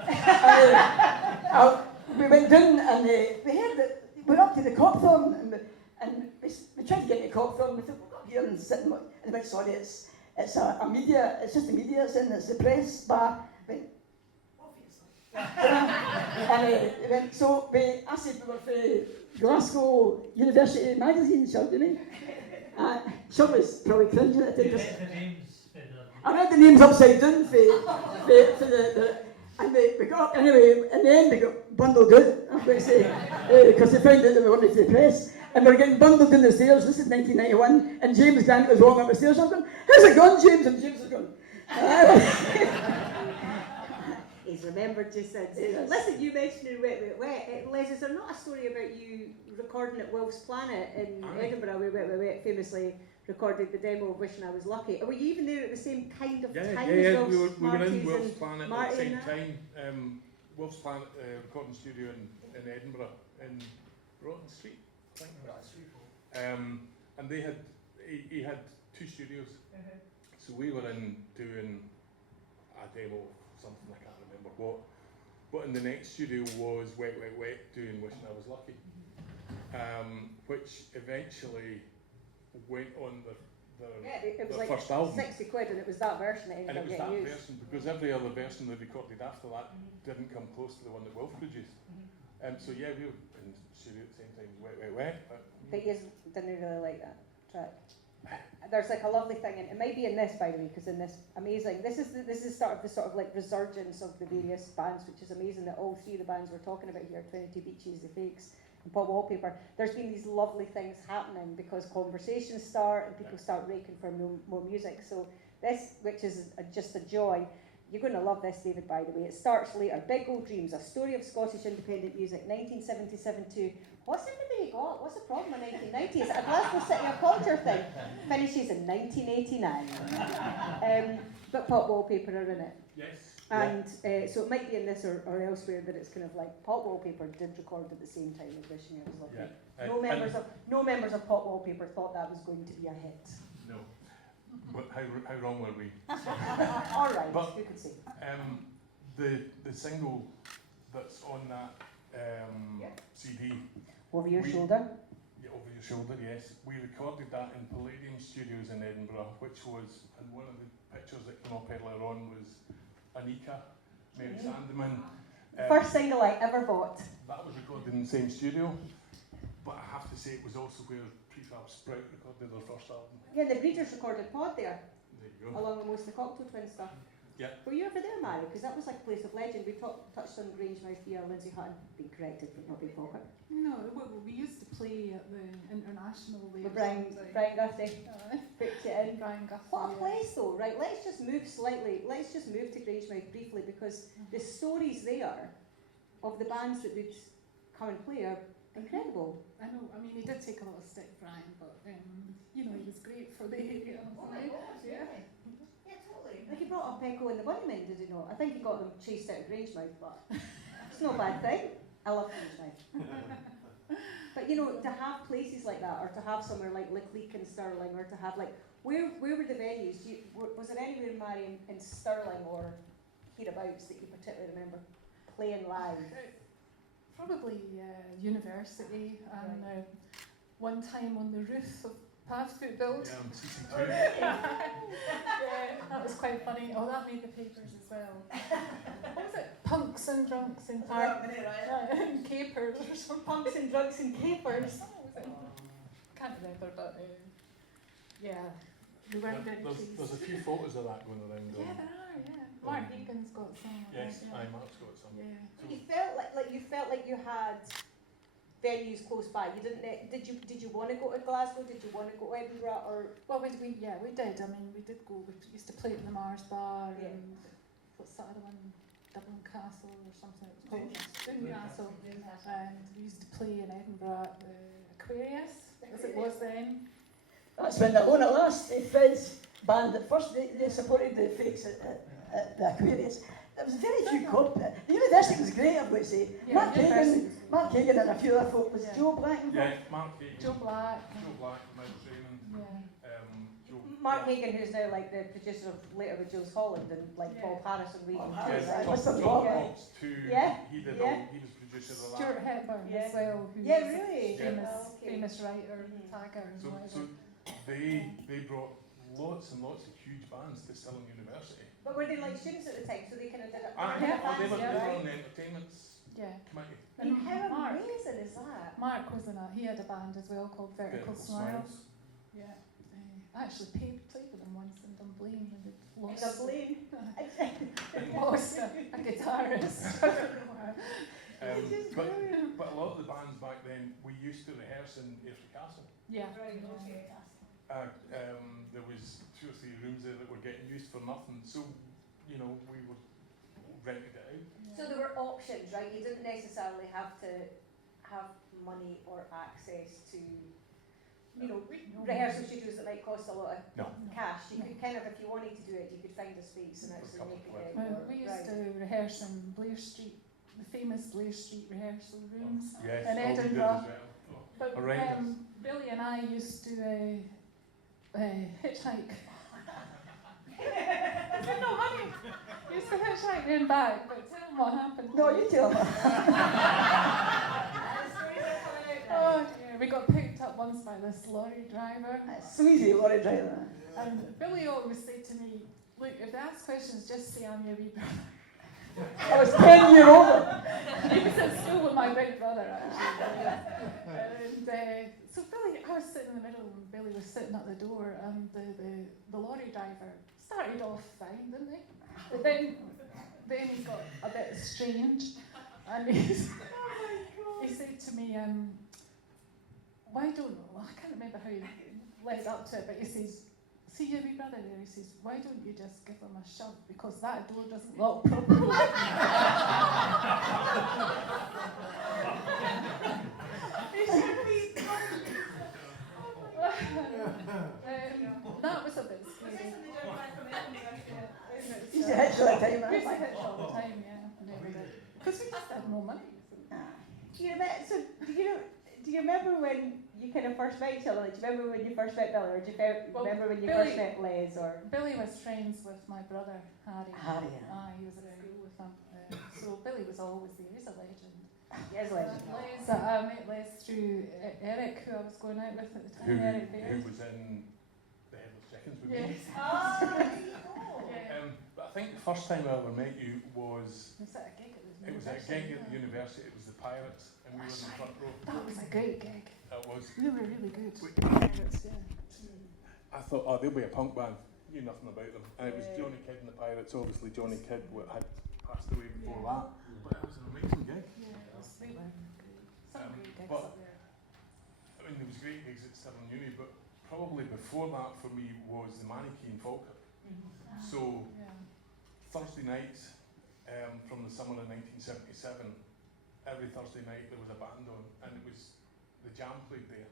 We went down and we heard that we were up to the Cockthorn and we tried to get to Cockthorn. We thought, we'll go here and sit and they went, sorry, it's a media, it's just the media, it's the press bar. Went, obviously. So I said we were for Glasgow University magazine, Shug, you know? Shug was probably cringing at the time. I read the names upside down for the and we got up anyway, in the end we got bundled out, I'm going to say, because they found out that we weren't for the press. And we were getting bundled down the stairs, this is 1991, and James Grant was walking up the stairs, I'm going, how's it going, James? And James was going, He's remembered just since. Listen, you mentioned Wet, Wet, Wet. Les, is there not a story about you recording at Wolf's Planet in Edinburgh where Wet, Wet, Wet famously recorded the demo of Wishing I Was Lucky? Were you even there at the same kind of time as we Wolf's were in Marty's Wolf's and Planet Marty at the same and that? time. Wolf's Planet recording studio in Edinburgh, in Rotten Street, I think. And they had, he had 2 studios. So we were in doing a demo of something, I can't remember what. But in the next studio was Wet, Wet, Wet doing Wishing I Was Lucky. Which eventually went on it was their like first album. 60 quid and it was that version that And ended it up was getting that used. version, because every other version they recorded after that didn't come close to the one that Wolf produced. So yeah, we were in the studio at the same time as Wet, Wet, Wet. But you didn't really like that track. There's like a lovely thing, and it might be in this, by the way, because in this amazing, this is the start of the sort of like resurgence of the various bands, which is amazing that all 3 of the bands we're talking about here, 22 Beaches, The Fakes, and Pop Wallpaper, there's been these lovely things happening because conversations start and people start raking for more music. So this, which is just a joy. You're going to love this, David, by the way. It starts later. Big Old Dreams, a story of Scottish independent music, 1977 to, what's everybody got? What's the problem in 1990s? A Glasgow City of Culture thing. Finishes in 1989. But Pop Wallpaper are in it. Yes. And so it might be in this or elsewhere that it's kind of like Pop Wallpaper did record at the same time as Wishing I Was Lucky. Yeah. No members of Pop Wallpaper thought that was going to be a hit. No. But how wrong were we? All right, But, you could see. The single that's on that CD. Over your we- shoulder. Yeah, Over Your Shoulder, yes. We recorded that in Palladium Studios in Edinburgh, which was, and one of the pictures that came up earlier on was Anika, Mary Sandeman. First single I ever bought. That was recorded in the same studio, but I have to say it was also where Prefab Sprout recorded their first album. Yeah, the Breeders recorded Pod there, There you go. along with most of the Cocktail Twins stuff. Yeah. Were you ever there, Mairi? Because that was like a place of legend. We touched on Grangemouth via Lindsay Hutton. Being corrected, but not Big Pocket. No, we used to play at the international With level. Brian Guthrie. Picked it in. Brian Guthrie. What a place though, right? Let's just move slightly. Let's just move to Grangemouth briefly because the stories there of the bands that would come and play are incredible. I know, I mean, he did take a lot of stick, Brian, but, you know, he was great for the area. Yeah. Yeah, totally. Like he brought up Echo and the Bunnymen, did he not? I think he got them chased out of Grangemouth, but it's no bad thing. I love Grangemouth. But you know, to have places like that, or to have somewhere like Lickley and Stirling, or to have like, where were the venues? Was there anywhere, Mary, in Stirling or hereabouts that you particularly remember playing live? Probably university, and one time on the roof of Pathfoot Build. Yeah, on CC2. Yeah, that was quite funny. Oh, that made the papers as well. What was it? Punks and drunks and and capers or something. Punks and drugs and capers. Can't remember, but yeah, we weren't very pleased. There's a few photos of that going around. Yeah, there are. Yeah. Mark Egan's got some. Yes, yeah. Mark's got some. Yeah. So You felt like you had venues close by. You didn't. Did you want to go to Glasgow? Did you want to go to Edinburgh? Or Well, we did. I mean, we did go. We used to play at the Mars Bar Yeah. and what's that other one? Dublin Castle or something. It was called Doon Castle. And we used to play in Edinburgh at the Aquarius, as it was then. That's when Alone at Last, Fred's band, at first they supported the Fakes at the Aquarius. There was very few the university was great, I've got to say. Yeah, Mark Hagan and a few other folk. Was Yeah. Joe Black involved? yeah, Mark Egan, Joe Black. Michael Raymond, Yeah. Joe. Mark Meighan, who's now like the producer of Later with Jules Holland and like Yeah. Bob Harris and Regan. Bob Harris, Yes, I Tom must have Bob got Hobbs too. Yeah, He did. yeah. He was producer of that. Stuart Hepburn Yeah. as well, who's Yeah, really? famous, Yeah. Okay. famous writer, Mhm. tagger and So whatever. they brought lots and lots of huge bands to Stirling University. But were they like students at the time, so they kind of did it? Ah, Yeah. they were Yeah. on the entertainments Yeah. committee. I mean, how Mark, amazing is that? Mark was in he had a band as well called Vertical Smiles. Yeah. I actually played with him once in Dunblane and it lost. Dublin. Lost a guitarist. I don't know why. But a lot of the bands back then, we used to rehearse in Ayrshire Castle. Yeah. There was 2 or 3 rooms there that were getting used for nothing, so we were renting it out. So there were options, right? You didn't necessarily have to have money or access to, rehearsal studios that might cost a lot of No. cash. You could kind of, if you wanted to do it, you could find a space and actually make it Well, work. we used Right. to rehearse in Blair Street, the famous Blair Street rehearsal rooms. Yes, In all we did Edinburgh. as well. But Horrendous. Billy and I used to hitchhike. I said no money. We used to hitchhike there and back, but tell them what happened. No, you tell me. Oh dear, we got picked up once by this lorry driver. Sleazy lorry driver. And Billy always said to me, look, if they ask questions, just say I'm your wee brother. I was 10 years older. He was at school with my big brother, actually. And so Billy, I was sitting in the middle and Billy was sitting at the door and the lorry driver started off fine, didn't he? But then he got a bit strange and he said to me, why don't, well, I can't remember how he led up to it, but he says, see your wee brother there, he says, why don't you just give him a shove because that door doesn't lock properly. That was a bit scary. He used to hitch all the time. We used to hitch all the time, yeah. Because we just had no money. Do you remember when you kind of first met each other? Like, do you remember when you first met Billy, or do you remember when you Billy- first met Les? Or Billy was friends with my brother, Harry. Harry, yeah. He was at school with him. So Billy was always there. He's a legend. yes, legend. I met Les through Eric, who I was going out with at the time. Eric Who Baird. was in the Headless Chickens with Yes. me. Oh, there you go. Yeah. But I think the first time I ever met you was, Was that a gig at the it was at a university? gig at the university, it was the Pirates, and we were in the front row. That was a great gig. It was. We were really good. Wait. Pirates, yeah. I thought, oh, they'll be a punk band. Knew nothing about them. And it was Yeah. Johnny Kidd and the Pirates. Obviously, Johnny Kidd had passed away before Yeah. that. But it was an amazing gig. Yeah, it was, they were great. Some great gigs but- up there. I mean, there was great gigs at Stirling Uni, but probably before that for me was the Mannequin Falkirk. So Yeah. Thursday nights from the summer of 1977, every Thursday night there was a band on, and it was the Jam played there.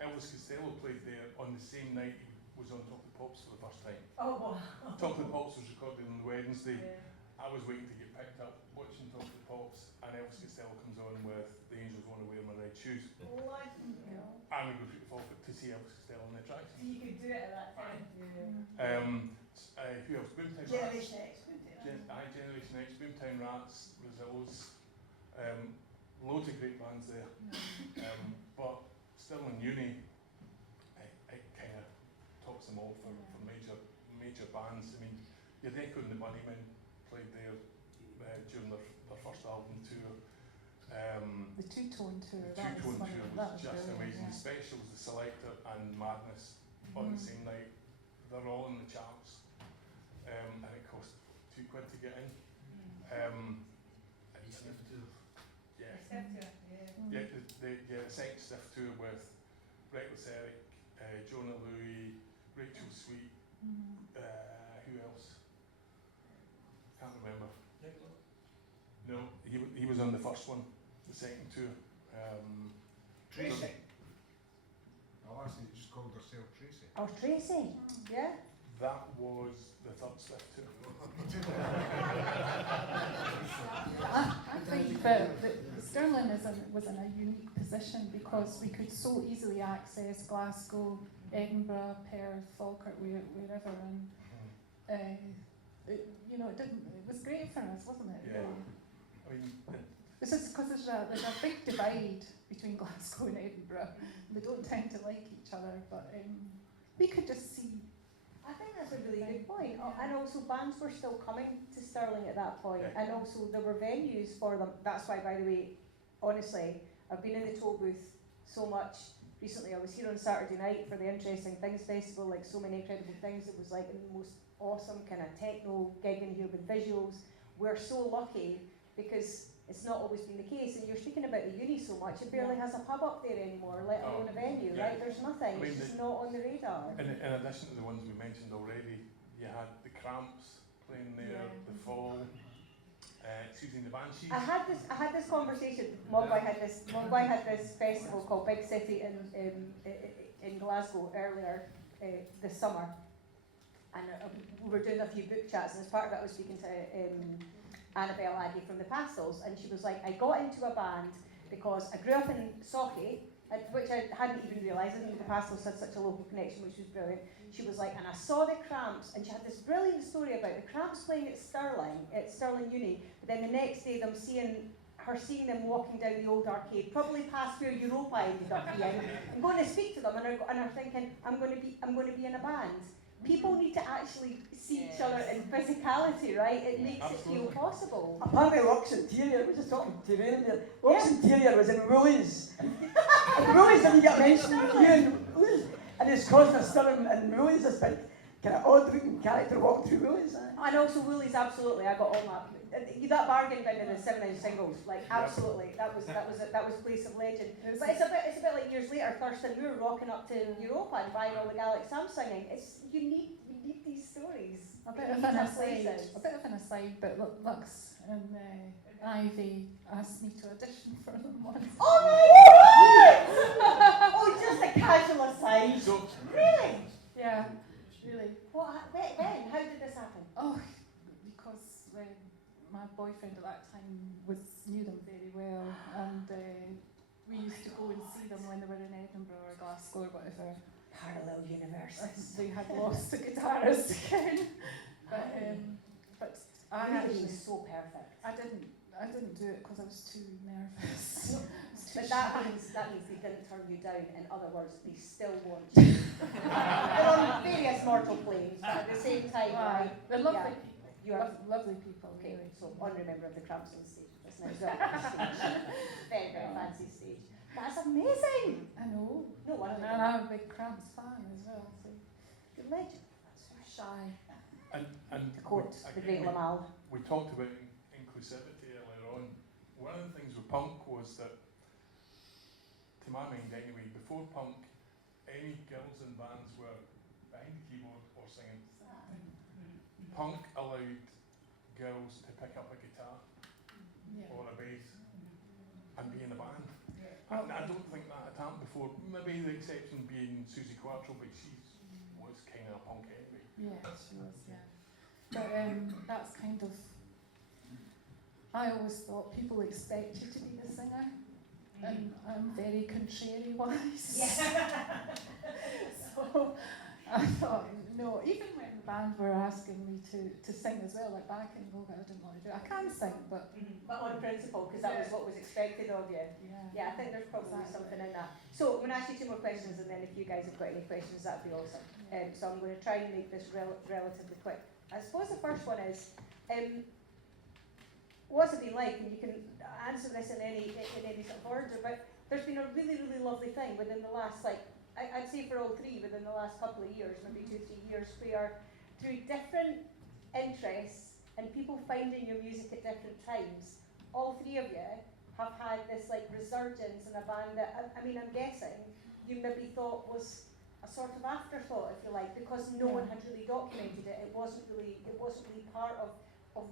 Elvis Costello played there on the same night he was on Top of the Pops for the first time. Oh, wow. Top of the Pops was recorded on Wednesday. Yeah. I was waiting to get picked up, watching Top of the Pops, and Elvis Costello comes on with The Angels Want to Wear My Red Shoes. And we go through the Falkirk to see Elvis Costello on the attraction. You could do it at that time. Who else? Boomtown Rats. Generation X. Generation X, Boomtown Rats, Brazils, loads of great bands there. But Stirling Uni, it kind of tops them all for major bands. I mean, your Echo and the Bunnymen played there during their first album tour. The two-tone tour. The That two-tone was tour that was just brilliant, amazing. yeah. The Specials, the Selector, and Madness on the Mhm. same night. They're all in the charts, and it cost £2 to get in. It's an the second stiff tour with Reckless Eric, Jonah Louis, Rachel Sweet, who else? Can't remember. No, he was on the first one. The second tour. Tracy. Oh, I see. You just called herself Tracy. Oh, Tracy. Yeah. That was the third stiff tour. I think that Stirling was in a unique position because we could so easily access Glasgow, Edinburgh, Perth, Falkirk, wherever, and it was great for us, wasn't it? Yeah. I mean, this is because there's a big divide between Glasgow and Edinburgh. They don't tend to like each other, but we could just see. I think that's a really good point. And also bands were still coming to Stirling at that point, and also there were venues for them. That's why, by the way, honestly, I've been in the toll booth so much recently. I was here on Saturday night for the Interesting Things Festival, like so many incredible things. It was like the most awesome kind of techno gig in here with visuals. We're so lucky because it's not always been the case, and you're speaking about the uni so much, it barely has a pub up there anymore, let alone a venue, right? There's nothing, it's just not on the radar. In addition to the ones we mentioned already, you had the Cramps playing there, the Fall, Susie and the Banshees. I had this conversation, Mogwai had this festival called Big City in Glasgow earlier this summer, and we were doing a few book chats, and as part of it I was speaking to Annabelle Aggie from the Pastels, and she was like, I got into a band because I grew up in Sauchie, which I hadn't even realised. I think the Pastels had such a local connection, which was brilliant. She was like, and I saw the Cramps, and she had this brilliant story about the Cramps playing at Stirling Uni, but then the next day seeing them walking down the old arcade, probably past where Europa ended up being, and going to speak to them, and I'm thinking, I'm going to be in a band. People need to actually see each other in physicality, right? It makes it feel possible. Apparently Rox Interior, we were just talking to Ray there, Rox Interior was in Woolies. And Woolies didn't get mentioned here in Woolies. And it's caused a stir in Woolies, this big kind of odd looking character walking through Woolies. And also Woolies, absolutely, I got all that. That bargain bin of the 7-inch singles, like absolutely, that was place of legend. But it's a bit like years later, Thurston Moore rocking up to Europa and buying all the Gaelic Sam singing. You need these stories. A bit of an aside, but Lux and Ivy asked me to audition for them once. Oh my God! Oh, just a casual aside. Really? Yeah, really. When? How did this happen? Oh, because my boyfriend at that time knew them very well, and we used to go and see them when they were in Edinburgh or Glasgow or whatever. Parallel universes. They had lost a guitarist again, but I really was so perfect. I didn't do it because I was too nervous. But that means they didn't turn you down. In other words, they still want you. They're on various mortal planes, but at the same time, right? They're lovely people. You are lovely people. Okay, really. so honourary member of the Cramps on stage. That's now stage. Very, very fancy stage. That's amazing. I know. No wonder. And I'm a big Cramps fan as well. So Good legend. that's so shy. And To quote the great Lamal. we talked about inclusivity earlier on. One of the things with punk was that, to my mind anyway, before punk, any girls in bands were behind the keyboard or singing. Punk allowed girls to pick up a guitar or a bass and be in a band. And I don't think that had happened before. Maybe the exception being Susie Quattro, but she was kind of a punk anyway. Yeah, she was, yeah. But that's kind of, I always thought people expect you to be the singer, and I'm very contrary-wise. So I thought, no, even when the band were asking me to sing as well, like backing vocal, I didn't want to do it. I can sing, but on principle, because that was what was expected of you. Yeah, I think there's probably something in that. So I'm going to ask you 2 more questions, and then if you guys have got any questions, that'd be awesome. So I'm going to try and make this relatively quick. I suppose the first one is, what's it been like? And you can answer this in any sort of order, but there's been a really, really lovely thing within the last, I'd say for all 3, within the last couple of years, maybe 2-3 years, where through different interests and people finding your music at different times. All three of you have had this like resurgence in a band that, I mean, I'm guessing you maybe thought was a sort of afterthought, if you like, because no one had really documented it. It wasn't really part of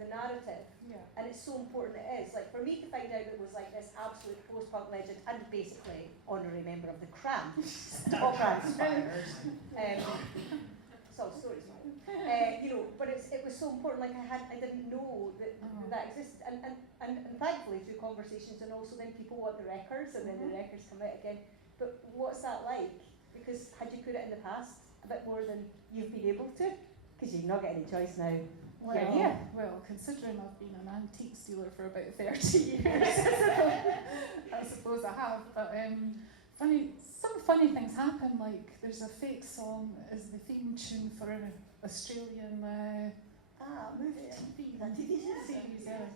the narrative. Yeah. And it's so important it is. Like for me to find out it was like this absolute post-punk legend and basically honorary member of the Cramps, top Cramps. So stories, you know, but it was so important. Like I didn't know that existed, and thankfully through conversations, and also then people want the records, and then the records come out again. But what's that like? Because had you put it in the past a bit more than you've been able to? Because you've not got any choice now. Well, considering I've been an antiques dealer for about 30 years, I suppose I have. But some funny things happen. Like there's a fake song as the theme tune for an Australian movie. TV series. Yeah,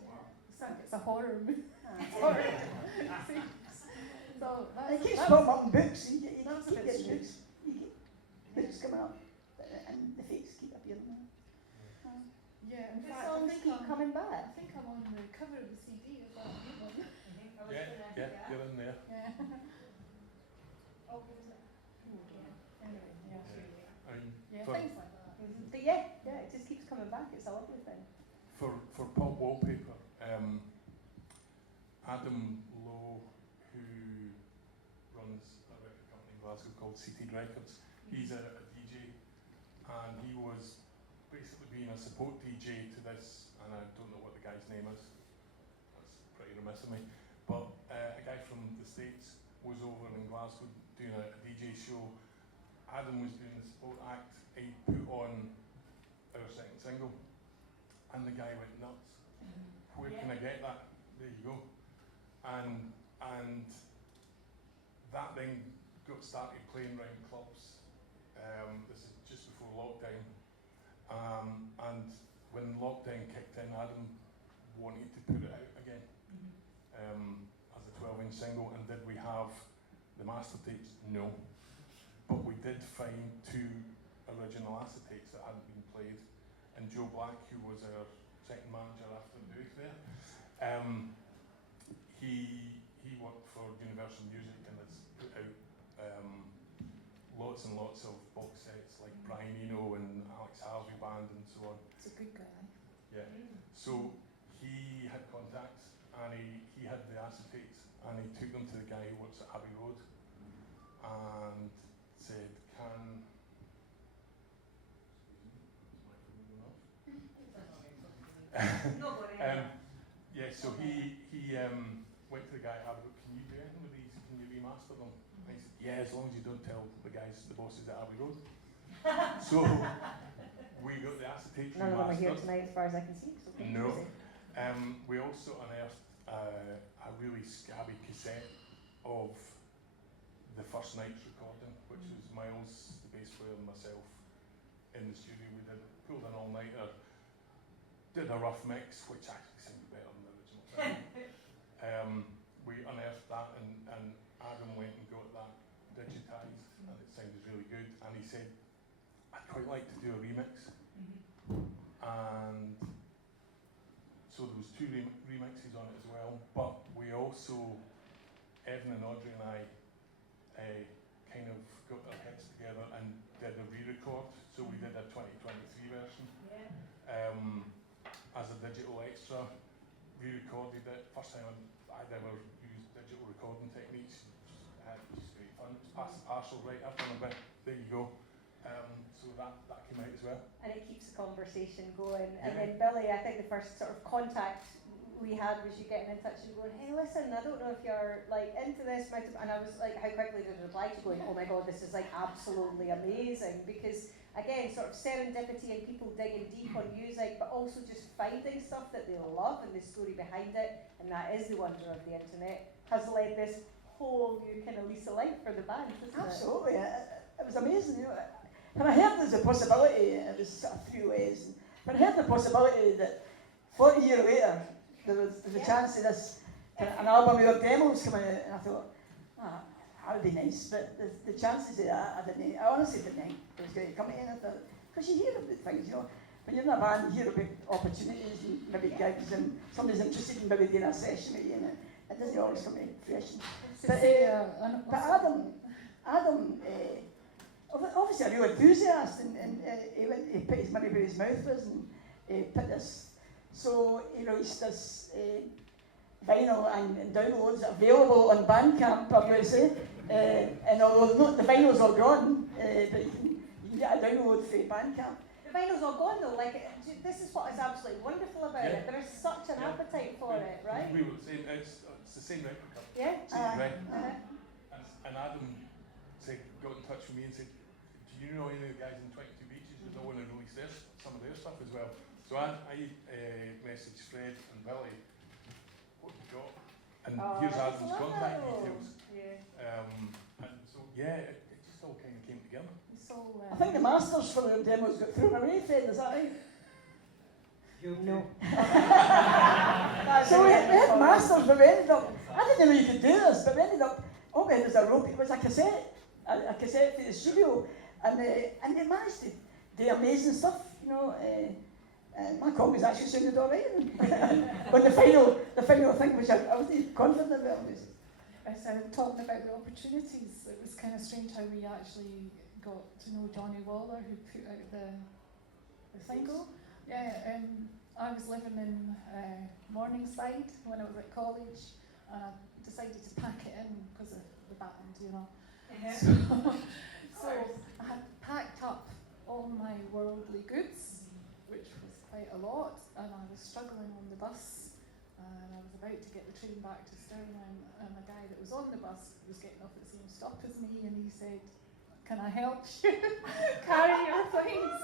it's a horror movie. So it keeps popping up in books. You that's keep a bit getting strange. books. You get books coming up, and the fakes keep appearing. Yeah, in The fact, songs keep coming I back. think I'm on the cover of the CD of that new one. Yeah, you're in there. Yeah. Oh, what was it? Anyway, yeah. I mean, Yeah, for, things like that. But yeah, it just keeps coming back. It's a lovely thing. for Pop Wallpaper, Adam Lowe, who runs a record company in Glasgow called Seated Records, he's a DJ, and he was basically being a support DJ to this, and I don't know what the guy's name is, that's pretty remiss of me, but a guy from the States was over in Glasgow doing a DJ show. Adam was doing the support act, he put on our second single, and the guy went nuts. Where can I get that? There you go. And that then got started playing around clubs. This is just before lockdown. And when lockdown kicked in, Adam wanted to put it out again as a 12-inch single. And did we have the master tapes? No. But we did find 2 original acetates that hadn't been played. And Joe Black, who was our second manager after the booth there, he worked for Universal Music and has put out lots and lots of box sets like Brian Eno and Alex Harvey Band and so on. It's a good guy. Yeah. So he had contacts and he had the acetates and he took them to the guy who works at Abbey Road and said, can yeah, so he went to the guy at Abbey Road, can you do anything with these? Can you remaster them? And he said, yeah, as long as you don't tell the guys, the bosses at Abbey Road. So we got the acetates None of them are here remastered. tonight as far as I can see. So No. We also unearthed a really scabby cassette of the first night's recording, which was Miles, the bass player, and myself in the studio. We pulled an all-nighter, did a rough mix, which actually sounded better than the original thing. We unearthed that and Adam went and got that digitised and it sounded really good, and he said, I'd quite like to do a remix. And so there was 2 remixes on it as well, but we also, Evan and Audrey and I kind of got our heads together and did a re-record. So we did a 2023 version as a digital extra, re-recorded it. First time I'd ever used digital recording techniques. It was great fun. Pass the parcel right after a bit. There you go. So that came out as well. and it keeps the conversation going. And Yeah. then Billy, I think the first sort of contact we had was you getting in touch and going, hey, listen, I don't know if you're like into this, and I was like, how quickly did it reply to going, oh my god, this is like absolutely amazing, because again, sort of serendipity and people digging deep on music, but also just finding stuff that they love and the story behind it, and that is the wonder of the internet, has led this whole new kind of lease of life for the band, isn't it? Absolutely, it was amazing. You know, when I heard there's a possibility, it was sort of 3 ways. When I heard the possibility that 40 years later there's a chance of this an album with demos coming out, and I thought, that would be nice. But the chances of that, I honestly didn't think it was going to come in. I thought, because you hear about things, you know, when you're in a band, you hear about opportunities and maybe gigs, and somebody's interested in maybe doing a session with you, and it doesn't always come to fruition. But Adam, obviously a real enthusiast, and he put his money where his mouth was, and put this. So he released this vinyl and downloads available on Bandcamp, I would say. And although the vinyl's all gone, but you can get a download through Bandcamp. The vinyl's all gone though, this is what is absolutely wonderful about it. There is such an appetite for it, right? We were the same, it's the same record company. Yeah? Right. And Adam got in touch with me and said, do you know any of the guys in 22 Beaches who don't want to release some of their stuff as well? So I messaged Fred and Billy, what have you got? And here's Adam's contact details. Yeah. And so, it just all kind of came together. So, I think the masters for the demos got thrown away, Fred, is that right? No. So we had masters, but we ended up, I didn't know you could do this, but we ended up, all we had was it was a cassette for the studio, and they managed to do amazing stuff, you know. And my copies actually sounded alright. But the final thing, which I wasn't confident about, was. As I was talking about the opportunities, it was kind of strange how we actually got to know Johnny Waller, who put out the single. Yeah, I was living in Morningside when I was at college, and I decided to pack it in because of the band, you know. So I had packed up all my worldly goods, which was quite a lot, and I was struggling on the bus, and I was about to get the train back to Stirling, and the guy that was on the bus was getting off at the same stop as me, and he said, "Can I help you carry your things?"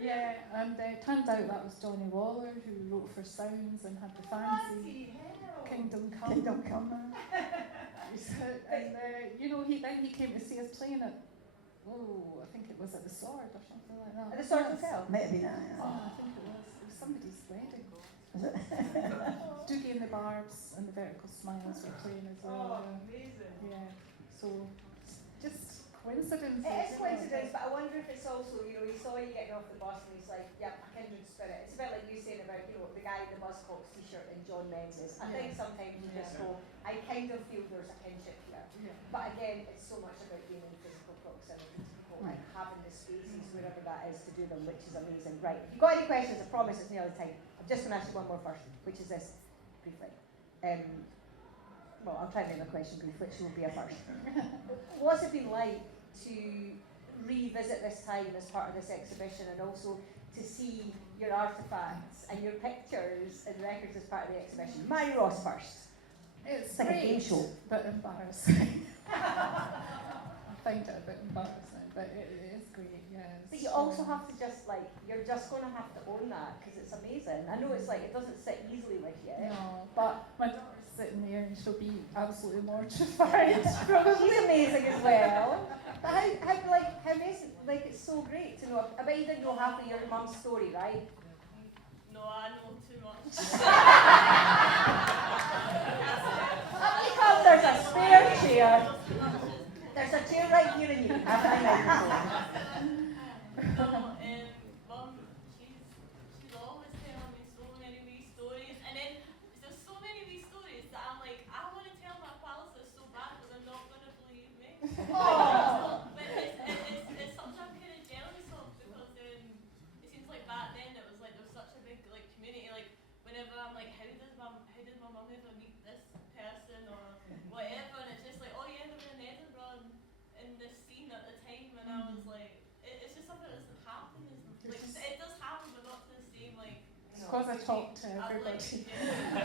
Yeah, and it turned out that was Johnny Waller, who wrote for Sounds and had the fancy Kingdom Come. Kingdom Come. And he came to see us playing at, I think it was at the Sword or something like that. At the Sword Hotel? Might have been, I think it was somebody's wedding. Is it? Doogie and the Barbs and the Vertical Smiles were playing as well. Amazing. Yeah, so just coincidence. It is coincidence, but I wonder if it's also, he saw you getting off the bus and he's like, yeah, a kindred spirit. It's a bit like you saying about, the guy in the Buzzcocks t-shirt and John Menzies. I think sometimes you just go, I kind of feel there's a kinship here. Yeah. But again, it's so much about being in physical proximity to people and having the spaces wherever that is to do them, which is amazing. Right, if you've got any questions, I promise it's nearly time. I'm just going to ask you one more first, which is this, briefly. Well, I'll try and make my question brief, which will be a first. What's it been like to revisit this time as part of this exhibition, and also to see your artefacts and your pictures and records as part of the exhibition? Mairi Ross first. It's like a game great, show. but embarrassing. I find it a bit embarrassing, but it is great, yes. But you also have to you're just going to have to own that, because it's amazing. I know it's it doesn't sit easily with you. No, but my daughter's sitting there and she'll be absolutely mortified. She's amazing as well. But how amazing, it's so great to know. I bet you didn't know half of your mum's story, right? No, I know too much. Because there's a spare chair. There's a chair right here and you can have my microphone. Mum, she's always telling me so many wee stories, and then there's so many wee stories that I'm like, I want to tell my pals this so bad, but they're not going to believe me. But it's something I'm kind of jealous of, because it seems like back then it was there was such a big community. Whenever I'm like, how did my mum ever meet this person or whatever, and it's just oh yeah, they were in Edinburgh in this scene at the time, and I was like, it's just something that doesn't happen. It does happen, but not to the same It's because I talk to everybody.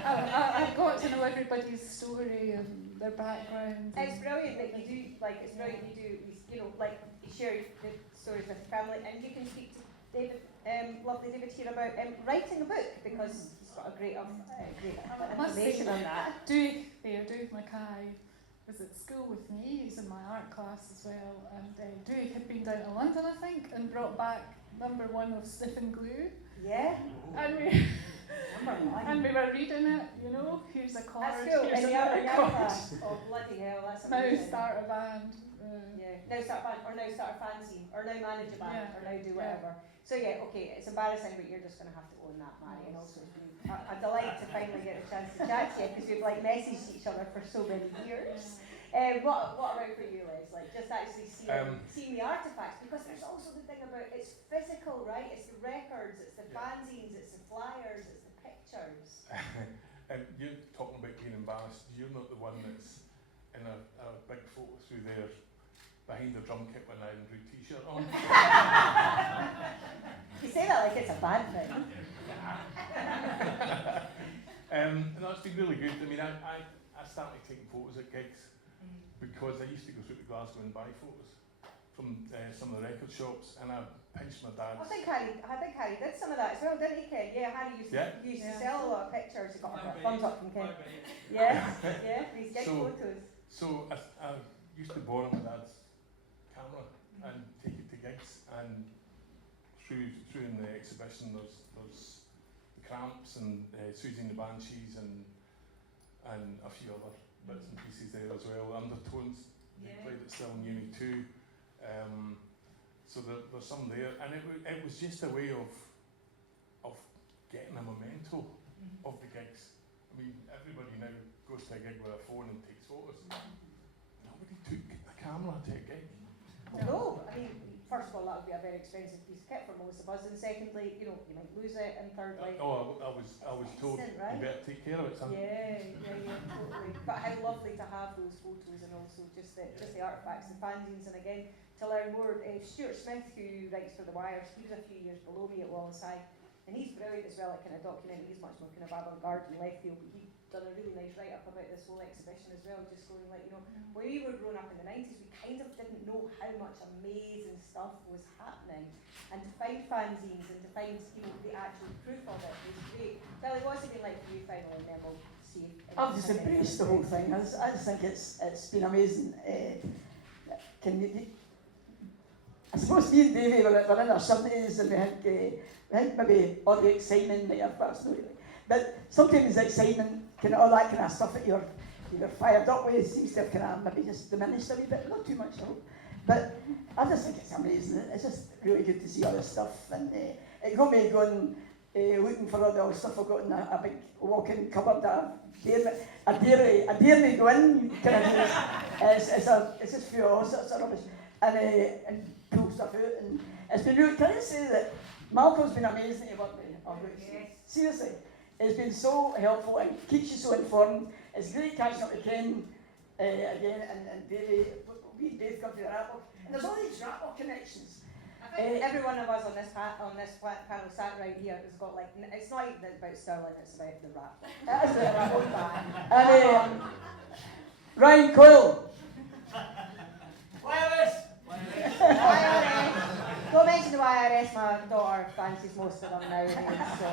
I've I've got to know everybody's story and their background. It's brilliant that you do, it's brilliant you share the stories with your family, and you can speak to David, lovely David here about writing a book, because he's got a great information on that. Dave Mackay was at school with me. He's in my art class as well. And Dewey had been down to London, I think, and brought back #1 of Sniff and Glue. Yeah. And we and we were reading it, you know, here's a chord, That's cool. here's In the another art chord. class. Oh, bloody hell, that's Now amazing. start a band. Yeah, now start a band, or now start a fanzine, or now manage a band, Yeah. or now do whatever. So yeah, okay, it's embarrassing, but you're just going to have to own that, Mairi. And also, it's been a delight to finally get a chance to chat to you, because we've like messaged each other for so many years. What about for you, Les? Like just actually seeing the artifacts, because there's also the thing about it's physical, right? It's the records, it's the fanzines, it's the flyers, it's the pictures. And you're talking about being embarrassed. You're not the one that's in a big photo through there behind the drum kit with an Iron Brew t-shirt on. You say that like it's a bad thing. And that's been really good. I mean, I started taking photos at gigs because I used to go through to Glasgow and buy photos from some of the record shops, and I pinched my dad's. I think Harry did some of that as well, didn't he, Ken? Yeah, Harry used to sell a lot of pictures. He got a thumbs up from Ken. Yeah, these gig photos. So I used to borrow my dad's camera and take it to gigs, and through in the exhibition there's the Cramps and Susie and the Banshees and a few other bits and pieces there as well. Undertones, they played at Stirling Uni too. So there's some there, and it was just a way of getting a memento of the gigs. I mean, everybody now goes to a gig with a phone and takes photos. Nobody took a camera to a gig. No, I mean, first of all, that would be a very expensive piece of kit for most of us, and secondly, you might lose it, and thirdly, I was told right? you better take care of it, son. Yeah, totally. But how lovely to have those photos, and also just the artifacts, the fanzines, and again, to learn more. Stuart Smith, who writes for The Wires, he was a few years below me at Wallaside, and he's brilliant as well at kind of documenting. He's much more kind of avant-garde and left field, but he'd done a really nice write-up about this whole exhibition as well, just going like, when we were growing up in the 90s, we kind of didn't know how much amazing stuff was happening, and to find fanzines and to find the actual proof of it was great. Billy, what's it been like for you finally, and then we'll see. I've just embraced the whole thing. I just think it's been amazing. I suppose me and Davey were in our 70s, and we think maybe all the excitement might have perhaps not really. But sometimes the excitement, all that kind of stuff that you're fired up with seems to have kind of maybe just diminished a wee bit, not too much, I hope. But I just think it's amazing. It's just really good to see all this stuff, and it got me going looking for all the stuff I've got in a big walk-in cupboard that I dare go in. Kind of, it's just full of all sorts of rubbish, and pull stuff out. And it's been really. Can I say that Malcolm's been amazing to work with? Yes. Seriously, it's been so helpful and keeps you so informed. It's great catching up with Ken again, and Davey. We both come to the Rattle, and there's all these Rattle connections. I think every one of us on this panel sat right here has got like, it's not even about Stirling, it's about the rap. That's the Rattle band. And Ryan Coyle. YRS! Don't mention the YRS, my daughter fancies most of them nowadays, so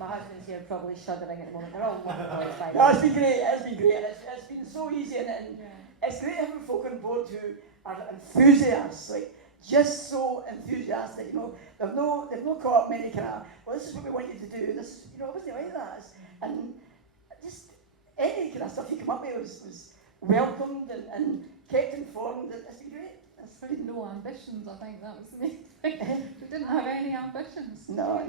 my husband's here probably shuddering at the moment. They're all wonderful boys, by the way. No, it's been great, it's been so easy, and it's great having folk on board who are enthusiasts, like just so enthusiastic, They've not caught up many kind of, well, this is what we want you to do, this, it wasn't like that. And just any kind of stuff you come up with was welcomed and kept informed. It's been great. It's been no ambitions, I think that was the main thing. We didn't have any ambitions. No.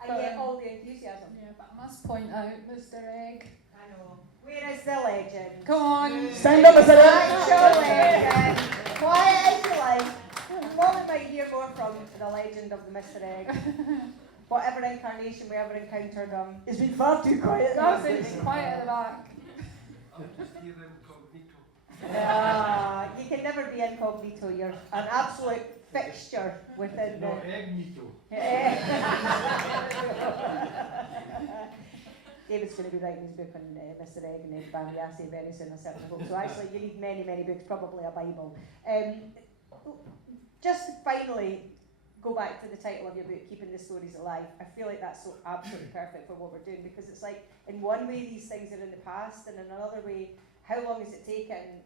And yet all the enthusiasm. Yeah, but I must point out, Mr. Egg. I know. Where is the legend? Come on. Stand up, Mr. Egg. Show legend. Quiet as you like. What we might hear more from the legend of the Mr. Egg. Whatever incarnation we ever encountered him. It's been far too quiet. No, it's been quiet at the back. I'm just here incognito. You can never be incognito. You're an absolute fixture within the... Egnito. David's going to be writing his book on Mr. Egg and Ed Bamiasi very soon, I certainly hope. So actually you need many, many books, probably a Bible. Just to finally go back to the title of your book, Keeping the Stories Alive. I feel like that's so absolutely perfect for what we're doing, because it's like, in one way these things are in the past, and in another way, how long has it taken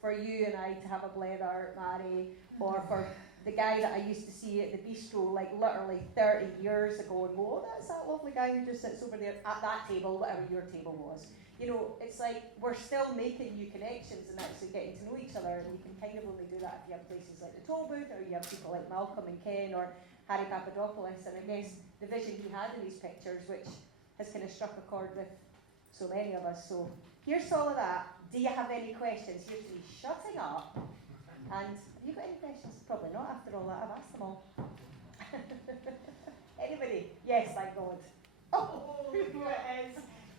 for you and I to have a blether, Mairi, or for the guy that I used to see at the bistro like literally 30 years ago and go, oh, that's that lovely guy who just sits over there at that table, whatever your table was. You know, it's like we're still making new connections and actually getting to know each other, and you can kind of only do that if you have places like the Tollwood, or you have people like Malcolm and Ken, or Harry Papadopoulos, and I guess the vision he had in these pictures, which has kind of struck a chord with so many of us. So here's all of that. Do you have any questions? Here's me shutting up. And have you got any questions? Probably not after all that. I've asked them all. Anybody? Yes, thank God. Oh, who it is.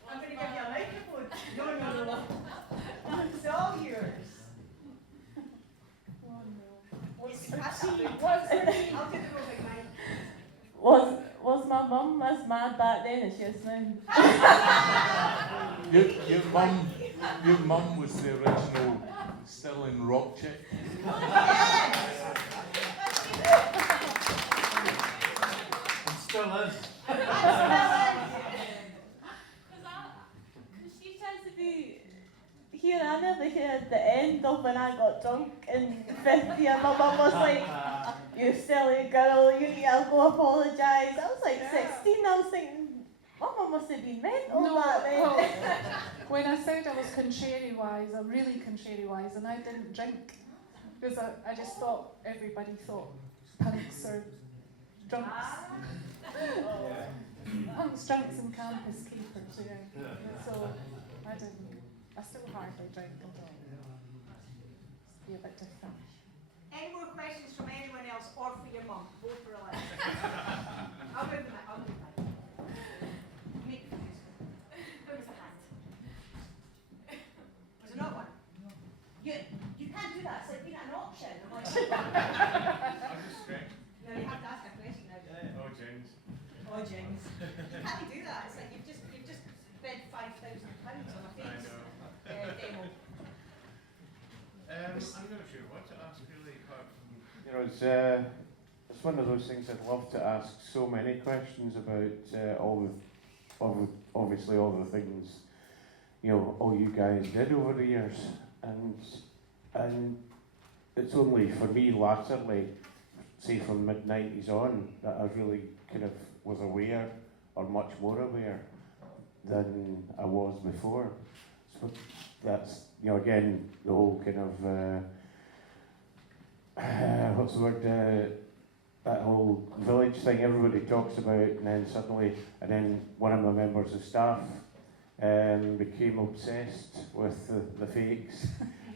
I'm going to give you a microphone. No. It's all yours. Oh no. What's I'll do the roving mic. Was my mum as mad back then as she is now? Your mum was the original Stirling rock chick. It still is. Because she tries to be here. I never heard the end of when I got drunk in fifth year. My mum was like, "You silly girl, you need to go apologise." I was like 16. I was thinking, my mum must have been mental back then. Well, when I said I was contrary-wise, I'm really contrary-wise, and I didn't drink. Because I just thought everybody thought punks are drunks. Punks, drunks and campus keepers, yeah. So I didn't. I still hardly drink at all. Be a bit different. Any more questions from anyone else or for your mum? Both are allowed. I'll move the mic. Where was the hand? Was there not one? You can't do that. It's like being at an auction. I'm like, I'm just scratching. no, you have to ask a question now. Oh, James. Oh, James. You can't do that. It's like you've just spent £5,000 on a face demo. I'm not sure what to ask really, apart from... You know, it's one of those things I'd love to ask so many questions about obviously all the things, you know, all you guys did over the years, and it's only for me latterly, say from mid-90s on, that I really kind of was aware, or much more aware than I was before. So that's, you know, again, the whole kind of what's the word, that whole village thing everybody talks about, and then one of my members of staff became obsessed with the fakes,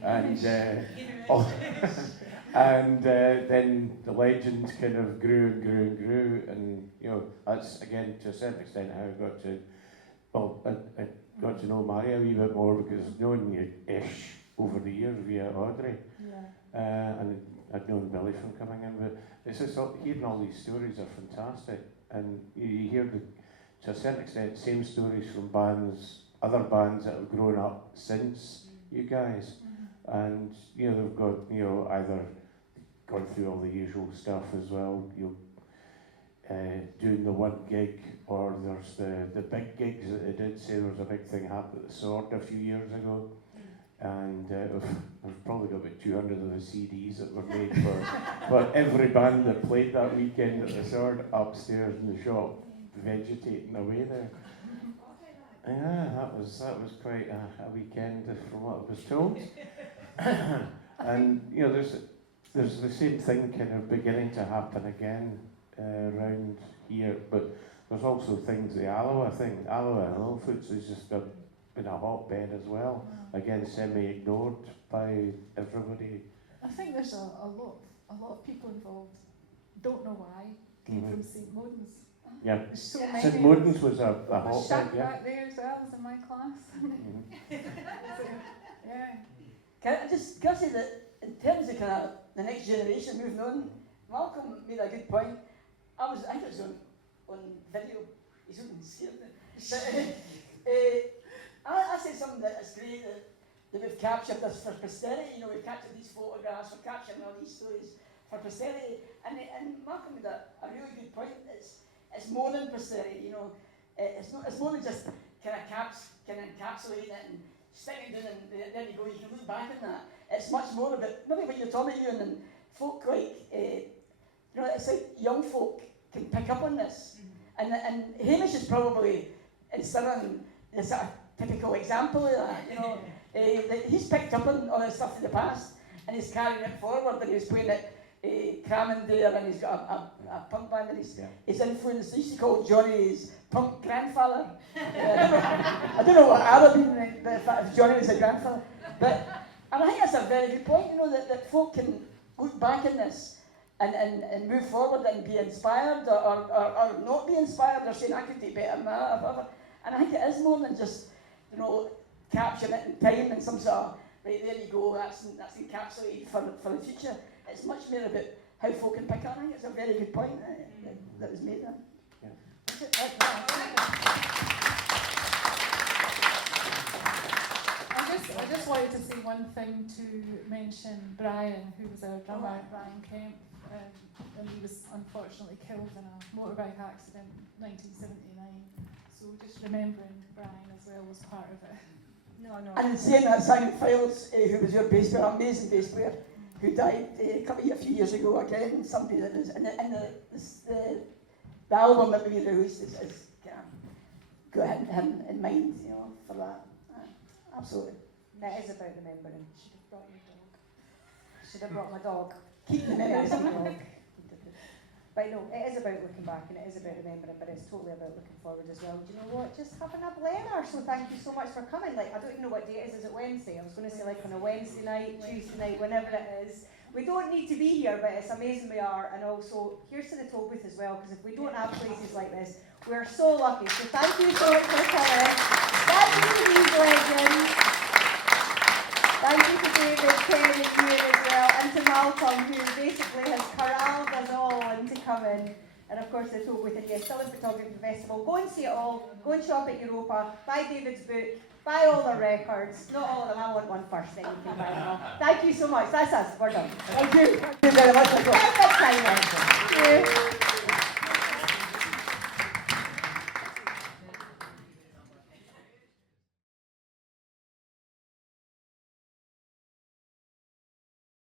and and then the legend kind of grew and grew and grew, and you know, that's again to a certain extent how I got to, I got to know Mairi a wee bit more, because knowing you-ish over the years via Audrey, and I'd known Billy from coming in, but it's just hearing all these stories are fantastic, and you hear to a certain extent same stories from other bands that have grown up since you guys, and you know they've got, you know, either gone through all the usual stuff as well, you doing the one gig, or there's the big gigs that they did. Say there was a big thing happened at the Sword a few years ago, and I've probably got about 200 of the CDs that were made for every band that played that weekend at the Sword upstairs in the shop, vegetating away there. Yeah, that was quite a weekend from what I was told. And you know, there's the same thing kind of beginning to happen again around here, but there's also things, the Alloa thing, Alloa and Littlefoot's has just been a hotbed as well. Again, semi-ignored by everybody. I think there's a lot of people involved. Don't know why. Came from St. Modens. Yeah. There's so many. St. Modens was a hotbed, Shaq yeah. back there as well, was in my class. Yeah. Can I say that in terms of kind of the next generation moving on, Malcolm made a good point. I think it was on video. He's looking scared now. But I said something that is great, that we've captured this for posterity. You know, we've captured these photographs, we're capturing all these stories for posterity. And Malcolm made a really good point. It's more than posterity. You know, it's more than just kind of encapsulate it and stick it in, and there you go. You can look back on that. It's much more about maybe what you're talking about, and folk like you know, it's like young folk can pick up on this, and Hamish is probably in Stirling the sort of typical example of that. You know, that he's picked up on the stuff in the past, and he's carrying it forward. And he was playing at Crammond there, and he's got a punk band, and he's influenced. They used to call Johnny his punk grandfather. I don't know what Arab means, but if Johnny was a grandfather. But and I think that's a very good point. You know, that folk can look back in this and move forward and be inspired or not be inspired or saying I could do better than that or whatever. And I think it is more than just, you know, capturing it in time and some sort of, right, there you go, that's encapsulated for the future. It's much more about how folk can pick up. I think it's a very good point that was made there. I just wanted to say one thing to mention Brian, who was our drummer, Brian Kemp, and he was unfortunately killed in a motorbike accident in 1979. So just remembering Brian as well was part of it. No. And saying that, Simon Files, who was your bass player, amazing bass player, who died a few years ago again, somebody that was in the album that we released is got him in mind, you know, for that. Absolutely. That is about remembering. Should have brought your dog. Should have brought my dog. Keep the memories of the dog. But no, it is about looking back and it is about remembering, but it's totally about looking forward as well. Do you know what? Just having a blenner. So thank you so much for coming. Like, I don't even know what day it is. Is it Wednesday? I was going to say like on a Wednesday night, Tuesday night, whenever it is. We don't need to be here, but it's amazing we are. And also, here's to the toll booth as well, because if we don't have places like this, we're so lucky. So thank you so much for coming. Thank you to these legends. Thank you to David, Ken, and Ewen as well, and to Malcolm, who basically has corralled us all into coming. And of course, the toll booth, and yes, Stirling Photography Festival. Go and see it all. Go and shop at Europa. Buy David's book. Buy all the records. Not all of them. I want one first, then you can buy them all. Thank you so much. That's us. We're done. Thank you. Thank you very much. Perfect timing. Thank you.